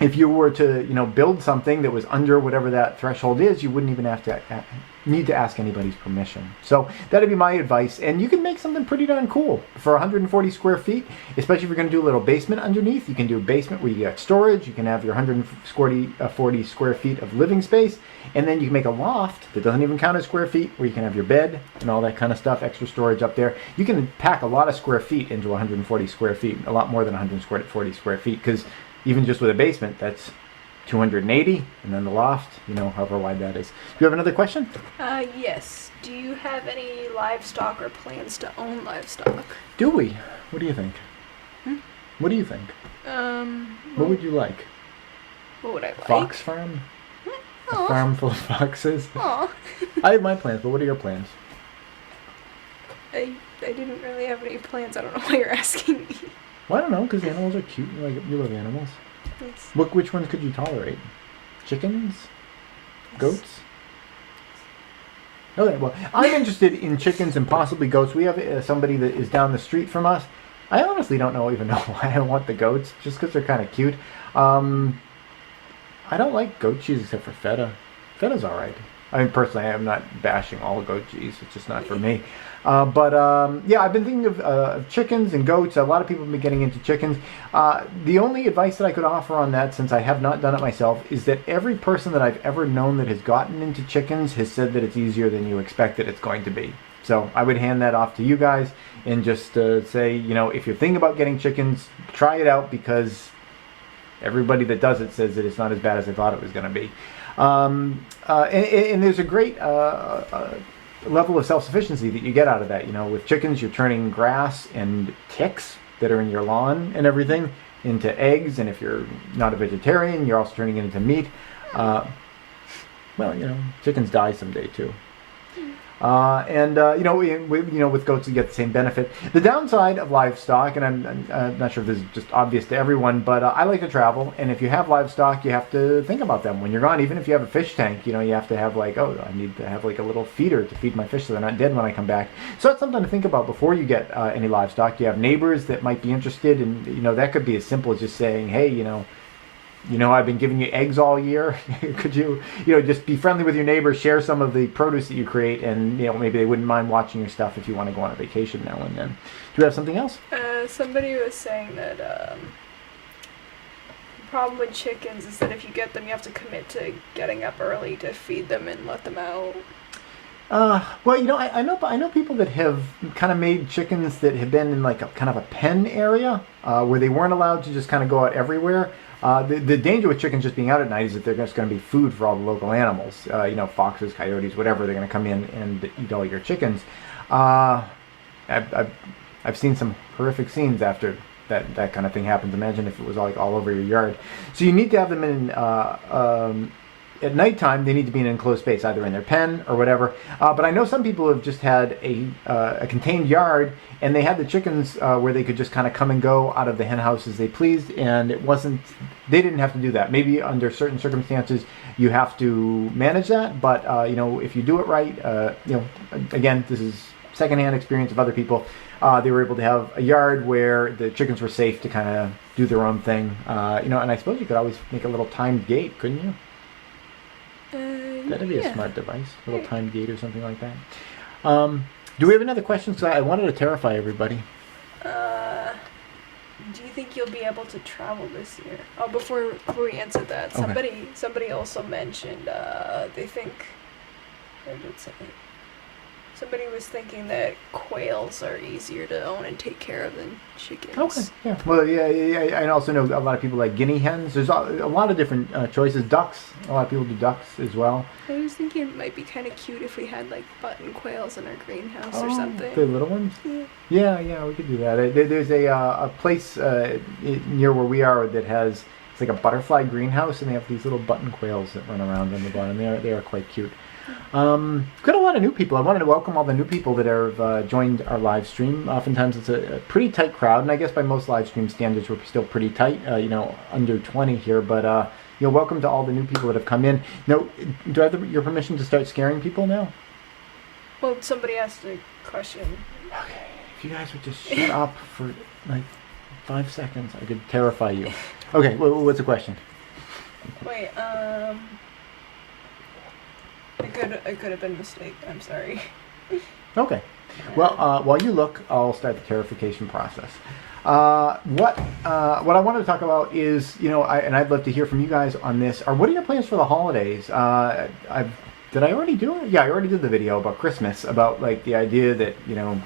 if you were to, build something that was under whatever that threshold is, you wouldn't even have to need to ask anybody's permission. So that'd be my advice. And you can make something pretty darn cool for 140 square feet, especially if you're going to do a little basement underneath. You can do a basement where you got storage. You can have your 140 square feet of living space. And then you can make a loft that doesn't even count as square feet, where you can have your bed and all that kind of stuff, extra storage up there. You can pack a lot of square feet into 140 square feet, a lot more than 140 square feet, because even just with a basement, that's 280, and then the loft, however wide that is. Do you have another question? Yes. Do you have any livestock or plans to own livestock? Do we? What do you think? What do you think? What would you like? What would I like? Fox farm? A farm full of foxes? Aw. I have my plans, but what are your plans? I didn't really have any plans. I don't know why you're asking me. Well, I don't know, because animals are cute. You love animals. Yes. Which ones could you tolerate? Chickens? Goats? Okay, well, I'm interested in chickens and possibly goats. We have somebody that is down the street from us. I honestly don't even know why I want the goats, just because they're kind of cute. I don't like goat cheese except for feta. Feta's alright. I mean, personally, I'm not bashing all goat cheese. It's just not for me. Yeah, I've been thinking of chickens and goats. A lot of people have been getting into chickens. The only advice that I could offer on that, since I have not done it myself, is that every person that I've ever known that has gotten into chickens has said that it's easier than you expected it's going to be. So I would hand that off to you guys and just say, if you're thinking about getting chickens, try it out, because everybody that does it says that it's not as bad as I thought it was going to be. And there's a great level of self-sufficiency that you get out of that. With chickens, you're turning grass and ticks that are in your lawn and everything into eggs, and if you're not a vegetarian, you're also turning it into meat. Well, chickens die someday too. With goats you get the same benefit. The downside of livestock, and I'm not sure if this is just obvious to everyone, but I like to travel, and if you have livestock, you have to think about them when you're gone. Even if you have a fish tank, you have to have I need to have a little feeder to feed my fish so they're not dead when I come back. So that's something to think about before you get any livestock. You have neighbors that might be interested, and that could be as simple as just saying, hey, I've been giving you eggs all year. Could you, just be friendly with your neighbors, share some of the produce that you create, and, maybe they wouldn't mind watching your stuff if you want to go on a vacation now and then. Do you have something else? Somebody was saying that the problem with chickens is that if you get them, you have to commit to getting up early to feed them and let them out. I know people that have kind of made chickens that have been in a kind of a pen area where they weren't allowed to just kind of go out everywhere. The danger with chickens just being out at night is that they're just going to be food for all the local animals. Foxes, coyotes, whatever. They're going to come in and eat all your chickens. I've seen some horrific scenes after that kind of thing happens. Imagine if it was all over your yard. So you need to have them in at nighttime. They need to be in an enclosed space, either in their pen or whatever. But I know some people have just had a contained yard, and they had the chickens where they could just kind of come and go out of the hen house as they pleased, and they didn't have to do that. Maybe under certain circumstances you have to manage that, but if you do it right, again, this is secondhand experience of other people. They were able to have a yard where the chickens were safe to kind of do their own thing, and I suppose you could always make a little timed gate, couldn't you? That'd be a smart device, a little timed gate or something like that. Do we have another question? So I wanted to terrify everybody. Do you think you'll be able to travel this year? Oh, before we answer that, somebody also mentioned they think. Where did it say? Somebody was thinking that quails are easier to own and take care of than chickens. Okay. Yeah. Well, yeah. I also know a lot of people like guinea hens. There's a lot of different choices. Ducks. A lot of people do ducks as well. I was thinking it might be kind of cute if we had button quails in our greenhouse or something. The little ones. Yeah. We could do that. There's a place near where we are that has it's like a butterfly greenhouse, and they have these little button quails that run around on the bottom. They are quite cute. We've got a lot of new people. I wanted to welcome all the new people that have joined our live stream. Oftentimes it's a pretty tight crowd, and I guess by most live stream standards we're still pretty tight, under 20 here, but welcome to all the new people that have come in. Now, do I have your permission to start scaring people now? Well, somebody asked a question. Okay, if you guys would just shut up for 5 seconds, I could terrify you. Okay, what's the question? Wait, It could have been a mistake. I'm sorry. Okay. Well, while you look, I'll start the terrification process. What I wanted to talk about is, I'd love to hear from you guys on this. What are your plans for the holidays? Did I already do it? Yeah, I already did the video about Christmas, about the idea that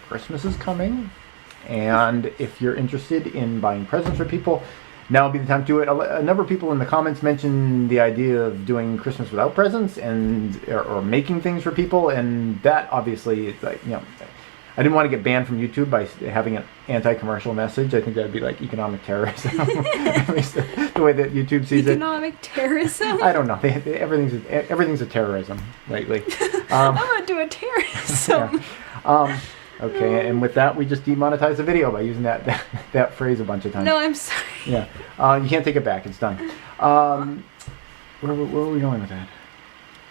Christmas is coming, and if you're interested in buying presents for people, now would be the time to do it. A number of people in the comments mentioned the idea of doing Christmas without presents or making things for people, and that obviously is I didn't want to get banned from YouTube by having an anti-commercial message. I think that would be like economic terrorism. At least the way that YouTube sees economic terrorism? I don't know. Everything's a terrorism lately. I'm going to do a terrorism. Yeah. Okay, and with that, we just demonetized the video by using that phrase a bunch of times. No, I'm sorry. Yeah, you can't take it back. It's done. Where were we going with that?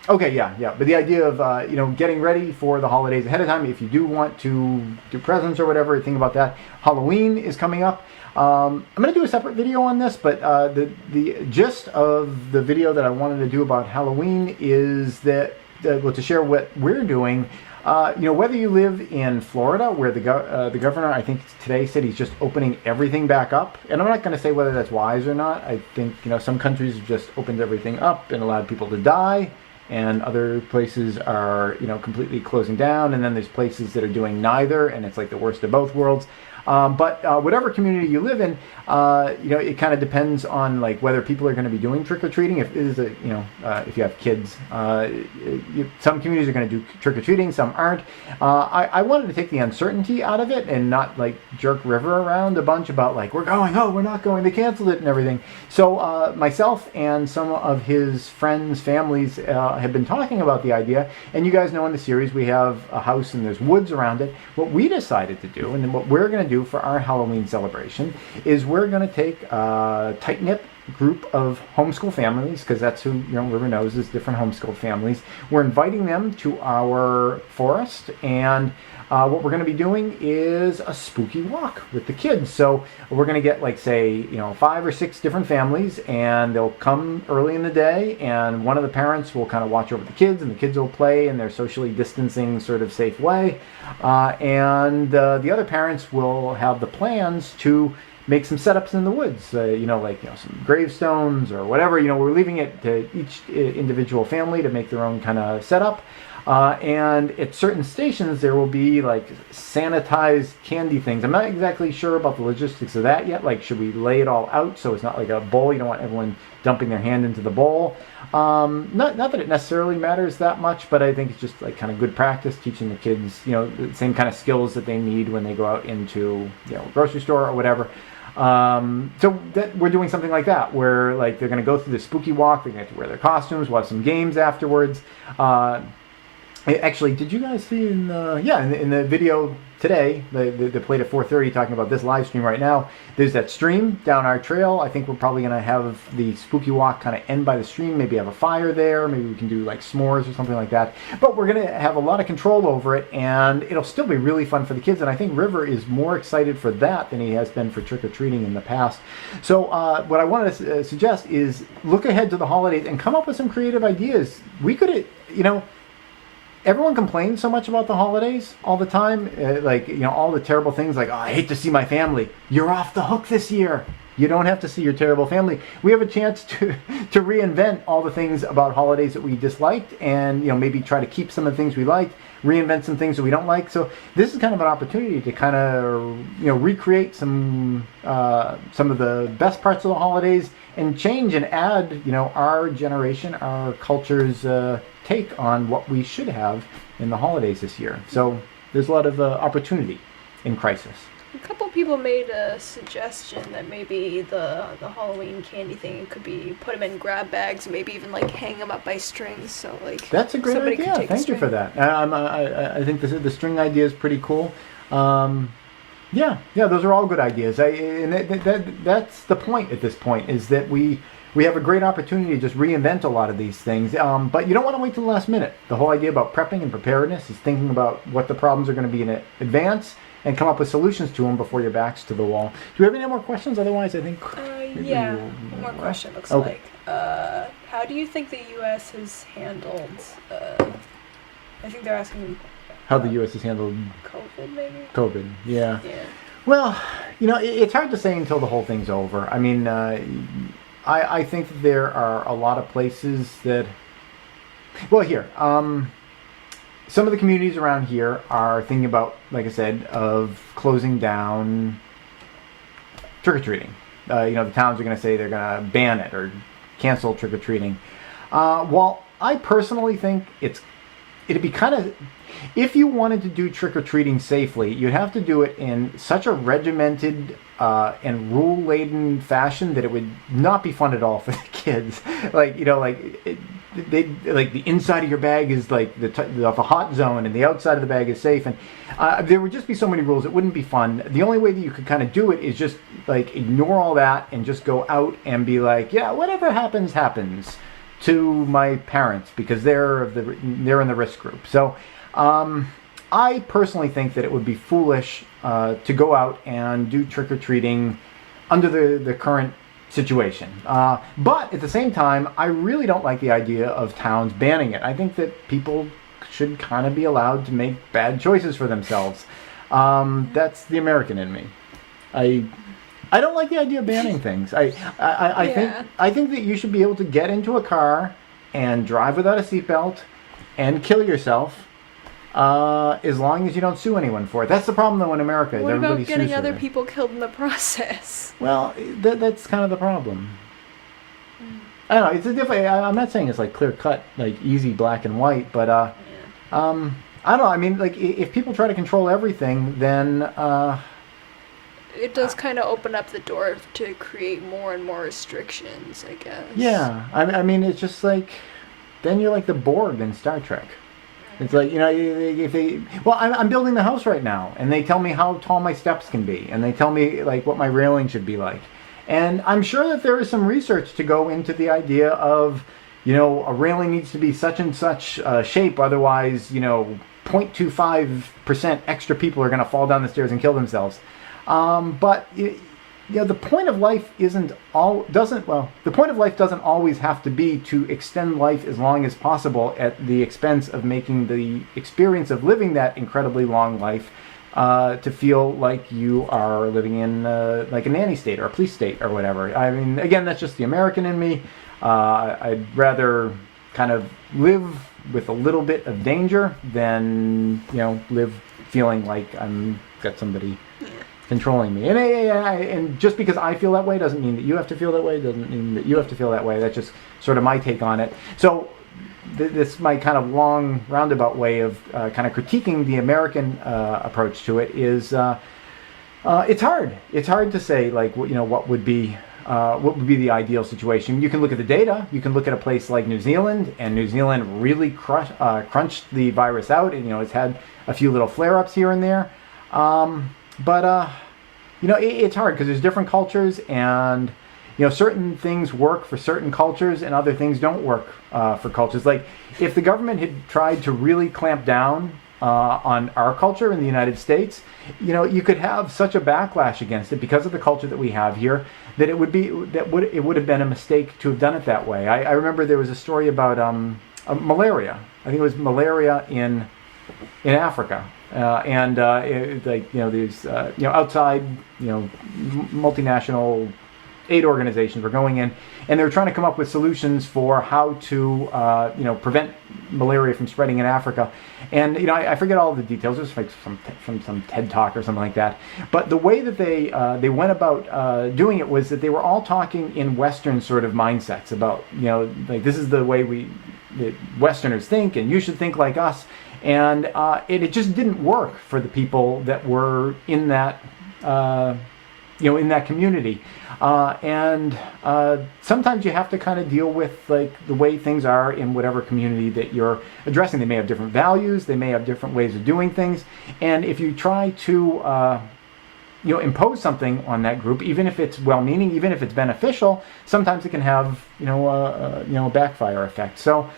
Okay, yeah. But the idea of getting ready for the holidays ahead of time. If you do want to do presents or whatever, think about that. Halloween is coming up. I'm going to do a separate video on this, but the gist of the video that I wanted to do about Halloween is that to share what we're doing. Whether you live in Florida, where the governor, I think today, said he's just opening everything back up, and I'm not going to say whether that's wise or not. I think some countries have just opened everything up and allowed people to die, and other places are completely closing down, and then there's places that are doing neither, and it's like the worst of both worlds. But whatever community you live in, it kind of depends on like whether people are going to be doing trick or treating. If it is if you have kids, some communities are going to do trick or treating, some aren't. I wanted to take the uncertainty out of it and not like jerk River around a bunch about like we're going, oh we're not going, they canceled it and everything. So myself and some of his friends, families have been talking about the idea. And you guys know in the series we have a house and there's woods around it. What we decided to do, and then what we're going to do for our Halloween celebration, is we're going to take a tight-knit group of homeschool families, because that's who River knows is different homeschool families. We're inviting them to our forest, and what we're going to be doing is a spooky walk with the kids. So we're going to get like say 5 or 6 different families, and they'll come early in the day, and one of the parents will kind of watch over the kids, and the kids will play in their socially distancing sort of safe way, and the other parents will have the plans to make some setups in the woods, some gravestones or whatever. We're leaving it to each individual family to make their own kind of setup. And at certain stations there will be like sanitized candy things. I'm not exactly sure about the logistics of that yet. Like, should we lay it all out so it's not like a bowl? You don't want everyone dumping their hand into the bowl. Not that it necessarily matters that much, but I think it's just like kind of good practice, teaching the kids, the same kind of skills that they need when they go out into, a grocery store or whatever. So that we're doing something like that, where like they're going to go through the spooky walk. They're going to have to wear their costumes. We'll have some games afterwards. Actually, did you guys see in the video today, they played at 4:30 talking about this live stream right now, there's that stream down our trail. I think we're probably going to have the spooky walk kind of end by the stream, maybe have a fire there, maybe we can do like s'mores or something like that. But we're going to have a lot of control over it, and it'll still be really fun for the kids, and I think River is more excited for that than he has been for trick-or-treating in the past. So what I wanted to suggest is look ahead to the holidays and come up with some creative ideas. We could, everyone complains so much about the holidays all the time, all the terrible things like, oh, I hate to see my family. You're off the hook this year. You don't have to see your terrible family. We have a chance to reinvent all the things about holidays that we disliked, and maybe try to keep some of the things we liked, reinvent some things that we don't like. So this is kind of an opportunity to kind of recreate some of the best parts of the holidays and change and add our generation, our culture's take on what we should have in the holidays this year. So there's a lot of opportunity in crisis. A couple people made a suggestion that maybe the Halloween candy thing could be put them in grab bags, maybe even like hang them up by strings. So like that's a great idea. Thank you for that. I think the string idea is pretty cool. Yeah, those are all good ideas. That's the point at this point, is that we have a great opportunity to just reinvent a lot of these things. But you don't want to wait till the last minute. The whole idea about prepping and preparedness is thinking about what the problems are going to be in advance and come up with solutions to them before your back's to the wall. Do we have any more questions? Otherwise, I think... Yeah, one more question looks okay. like. How do you think the U.S. has handled... I think they're asking... How the U.S. has handled... COVID, maybe? COVID, yeah. Well, it's hard to say until the whole thing's over. I mean, I think that there are a lot of places that... Well, here, some of the communities around here are thinking about, like I said, of closing down trick-or-treating. The towns are going to say they're going to ban it or cancel trick-or-treating. Well, I personally think it'd be kind of... If you wanted to do trick-or-treating safely, you'd have to do it in such a regimented and rule-laden fashion that it would not be fun at all for the kids. The inside of your bag is like the hot zone, and the outside of the bag is safe, and there would just be so many rules. It wouldn't be fun. The only way that you could kind of do it is just like ignore all that and just go out and be like, yeah, whatever happens, happens to my parents, because they're in the risk group. So. I personally think that it would be foolish to go out and do trick-or-treating under the current situation. But at the same time, I really don't like the idea of towns banning it. I think that people should kind of be allowed to make bad choices for themselves. That's the American in me. I don't like the idea of banning things. I think that you should be able to get into a car and drive without a seatbelt and kill yourself. as long as you don't sue anyone for it. That's the problem, though, in America. What Everybody about getting sues other everything. people killed in the process? Well, that's kind of the problem. I don't know. It's a different. I'm not saying it's like clear cut, like easy black and white, but I don't know. I mean, like if people try to control everything, then It does kind of open up the door to create more and more restrictions, I guess. yeah. I mean, it's just like then you're like the Borg in Star Trek. It's like, you know, if they, well, I'm building the house right now, and they tell me how tall my steps can be, and they tell me like what my railing should be like, and I'm sure that there is some research to go into the idea of, you know, a railing needs to be such and such shape, otherwise, you know, 0.25% extra people are going to fall down the stairs and kill themselves. But you know, the point of life the point of life doesn't always have to be to extend life as long as possible at the expense of making the experience of living that incredibly long life to feel like you are living in like a nanny state or a police state or whatever. I mean, again, that's just the American in me. I'd rather kind of live with a little bit of danger than, you know, live feeling like I'm got somebody controlling me. And just because I feel that way doesn't mean that you have to feel that way, doesn't mean that you have to feel that way. That's just sort of my take on it. So this my kind of long roundabout way of kind of critiquing the American approach to it is it's hard. It's hard to say, like, you know, what would be the ideal situation. You can look at the data. You can look at a place like New Zealand, and New Zealand really crunched the virus out, and, you know, it's had a few little flare-ups here and there. But you know, it's hard because there's different cultures, and, you know, certain things work for certain cultures and other things don't work for cultures. Like, if the government had tried to really clamp down on our culture in the United States, you know, you could have such a backlash against it because of the culture that we have here that it would have been a mistake to have done it that way. I remember there was a story about malaria. I think it was malaria in Africa. Like, you know, these, you know, outside, you know, multinational aid organizations were going in, and they were trying to come up with solutions for how to, you know, prevent malaria from spreading in Africa. And, you know, I forget all the details. It was like from some TED talk or something like that. But the way that they went about doing it was that they were all talking in Western sort of mindsets about, you know, like, this is the way the Westerners think, and you should think like us. And it just didn't work for the people that were in that, you know, in that community. And sometimes you have to kind of deal with, like, the way things are in whatever community that you're addressing. They may have different values. They may have different ways of doing things. And if you try to, you know, impose something on that group, even if it's well-meaning, even if it's beneficial, sometimes it can have, you know, a backfire effect. So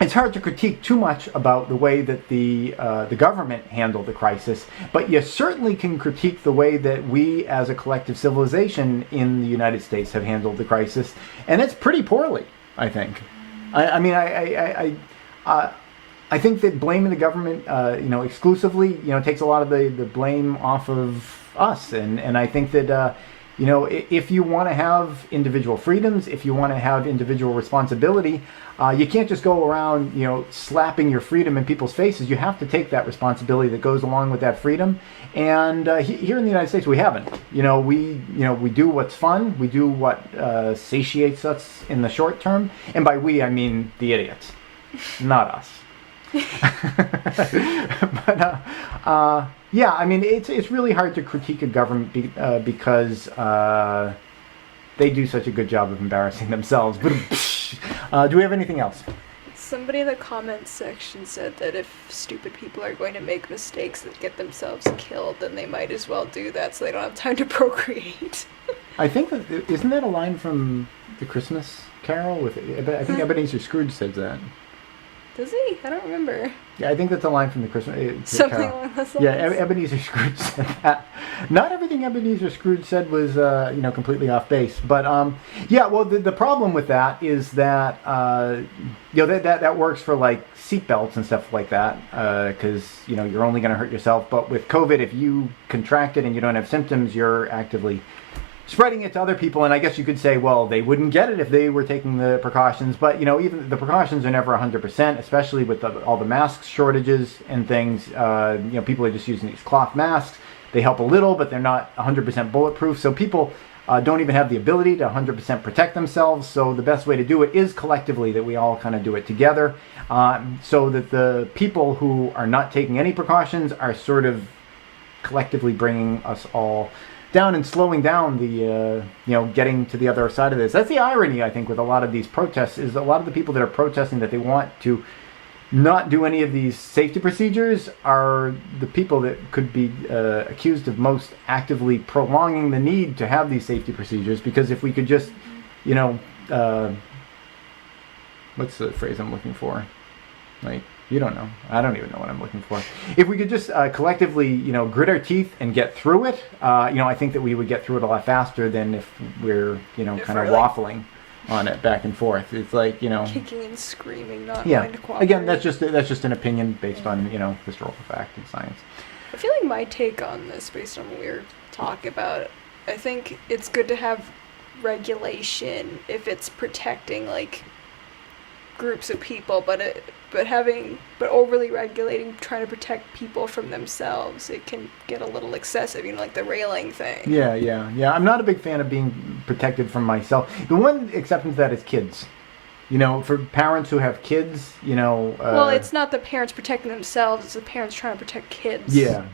it's hard to critique too much about the way that the government handled the crisis, but you certainly can critique the way that we as a collective civilization in the United States have handled the crisis, and it's pretty poorly, I think. I mean, I think that blaming the government, you know, exclusively, you know, takes a lot of the blame off of us, and I think that, you know, if you want to have individual freedoms, if you want to have individual responsibility, you can't just go around, you know, slapping your freedom in people's faces. You have to take that responsibility that goes along with that freedom. And here in the United States, we haven't. You know, we do what's fun. We do what satiates us in the short term. And by we, I mean the idiots, not us. But yeah, I mean, it's really hard to critique a government because they do such a good job of embarrassing themselves. But do we have anything else? Somebody in the comments section said that if stupid people are going to make mistakes that get themselves killed, then they might as well do that so they don't have time to procreate. I think that, isn't that a line from the Christmas Carol? I think Ebenezer Scrooge says that. Does he? I don't remember. Yeah, I think that's a line from the Christmas Something Carol. along those lines. Yeah, Ebenezer Scrooge said that. Not everything Ebenezer Scrooge said was, you know, completely off base. But yeah, well, the problem with that is that, you know, that works for, like, seatbelts and stuff like that, because, you know, you're only going to hurt yourself. But with COVID, if you contract it and you don't have symptoms, you're actively spreading it to other people. And I guess you could say, well, they wouldn't get it if they were taking the precautions. But, you know, even the precautions are never 100%, especially with all the mask shortages and things. You know, people are just using these cloth masks. They help a little, but they're not 100% bulletproof. So people don't even have the ability to 100% protect themselves. So the best way to do it is collectively, that we all kind of do it together, so that the people who are not taking any precautions are sort of collectively bringing us all down and slowing down the, you know, getting to the other side of this. That's the irony, I think, with a lot of these protests, is a lot of the people that are protesting that they want to not do any of these safety procedures are the people that could be accused of most actively prolonging the need to have these safety procedures. Because if we could just, you know, what's the phrase I'm looking for? Like, you don't know. I don't even know what I'm looking for. If we could just collectively, you know, grit our teeth and get through it, you know, I think that we would get through it a lot faster than if we're, you know, kind of waffling on it back and forth. It's like, you know, kicking and screaming, not yeah. wanting to cooperate. Again, that's just an opinion based on, you know, historical fact and science. I feel like my take on this, based on what we were talking about, I think it's good to have regulation if it's protecting like groups of people, but overly regulating, trying to protect people from themselves, it can get a little excessive, you know, like the railing thing. Yeah. I'm not a big fan of being protected from myself. The one exception to that is kids. You know, for parents who have kids, you know... well, it's not the parents protecting themselves, it's the parents trying to protect kids. Yeah.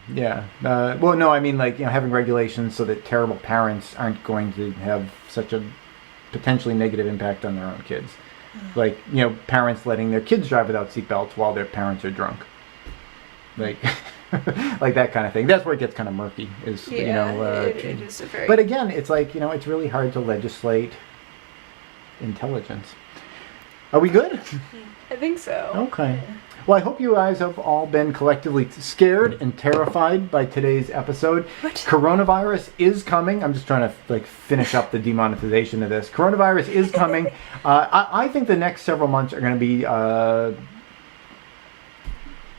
Well, no, I mean, like, you know, having regulations so that terrible parents aren't going to have such a potentially negative impact on their own kids. Like, you know, parents letting their kids drive without seatbelts while their parents are drunk. Like, like that kind of thing. That's where it gets kind of murky, is, yeah, you know... it is a very... But again, it's like, you know, it's really hard to legislate intelligence. Are we good? I think so. Okay. Well, I hope you guys have all been collectively scared and terrified by today's episode. What? Coronavirus is coming. I'm just trying to like finish up the demonetization of this. Coronavirus is coming. I think the next several months are going to be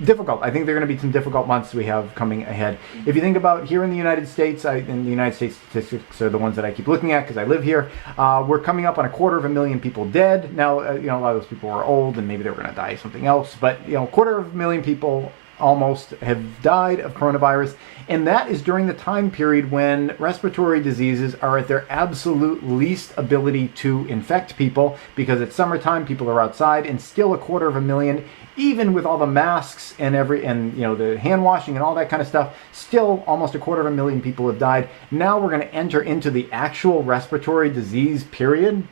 difficult. I think there are going to be some difficult months we have coming ahead. If you think about here in the United States, in the United States statistics are the ones that I keep looking at because I live here. We're coming up on 250,000 people dead. Now, you know, a lot of those people are old and maybe they were going to die of something else. But, you know, 250,000 people almost have died of coronavirus. And that is during the time period when respiratory diseases are at their absolute least ability to infect people, because it's summertime, people are outside, and still 250,000, even with all the masks and you know, the hand washing and all that kind of stuff, still almost 250,000 people have died. Now we're going to enter into the actual respiratory disease period,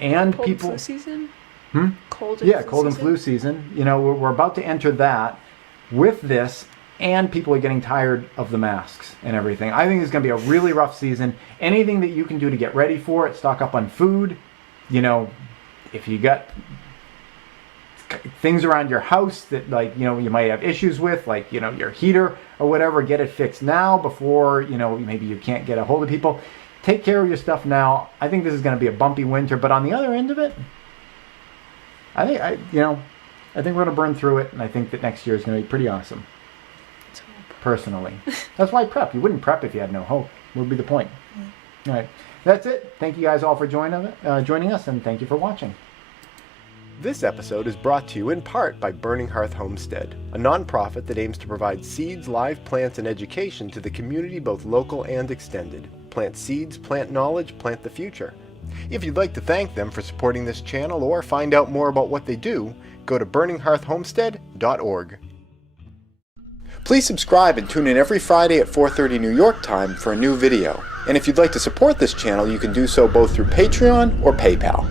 and cold people. Flu season. Cold and flu season. You know, we're about to enter that with this, and people are getting tired of the masks and everything. I think it's going to be a really rough season. Anything that you can do to get ready for it, stock up on food. You know, if you got things around your house that, like, you know, you might have issues with, like, you know, your heater or whatever, get it fixed now before, you know, maybe you can't get a hold of people. Take care of your stuff now. I think this is going to be a bumpy winter, but on the other end of it, I think we're going to burn through it, and I think that next year is going to be pretty awesome. Personally. That's why prep. You wouldn't prep if you had no hope. What would be the point? All right. That's it. Thank you guys all for joining us, and thank you for watching. This episode is brought to you in part by Burning Hearth Homestead, a nonprofit that aims to provide seeds, live plants, and education to the community, both local and extended. Plant seeds, plant knowledge, plant the future. If you'd like to thank them for supporting this channel or find out more about what they do, go to burninghearthhomestead.org. Please subscribe and tune in every Friday at 4:30 New York time for a new video. And if you'd like to support this channel, you can do so both through Patreon or PayPal.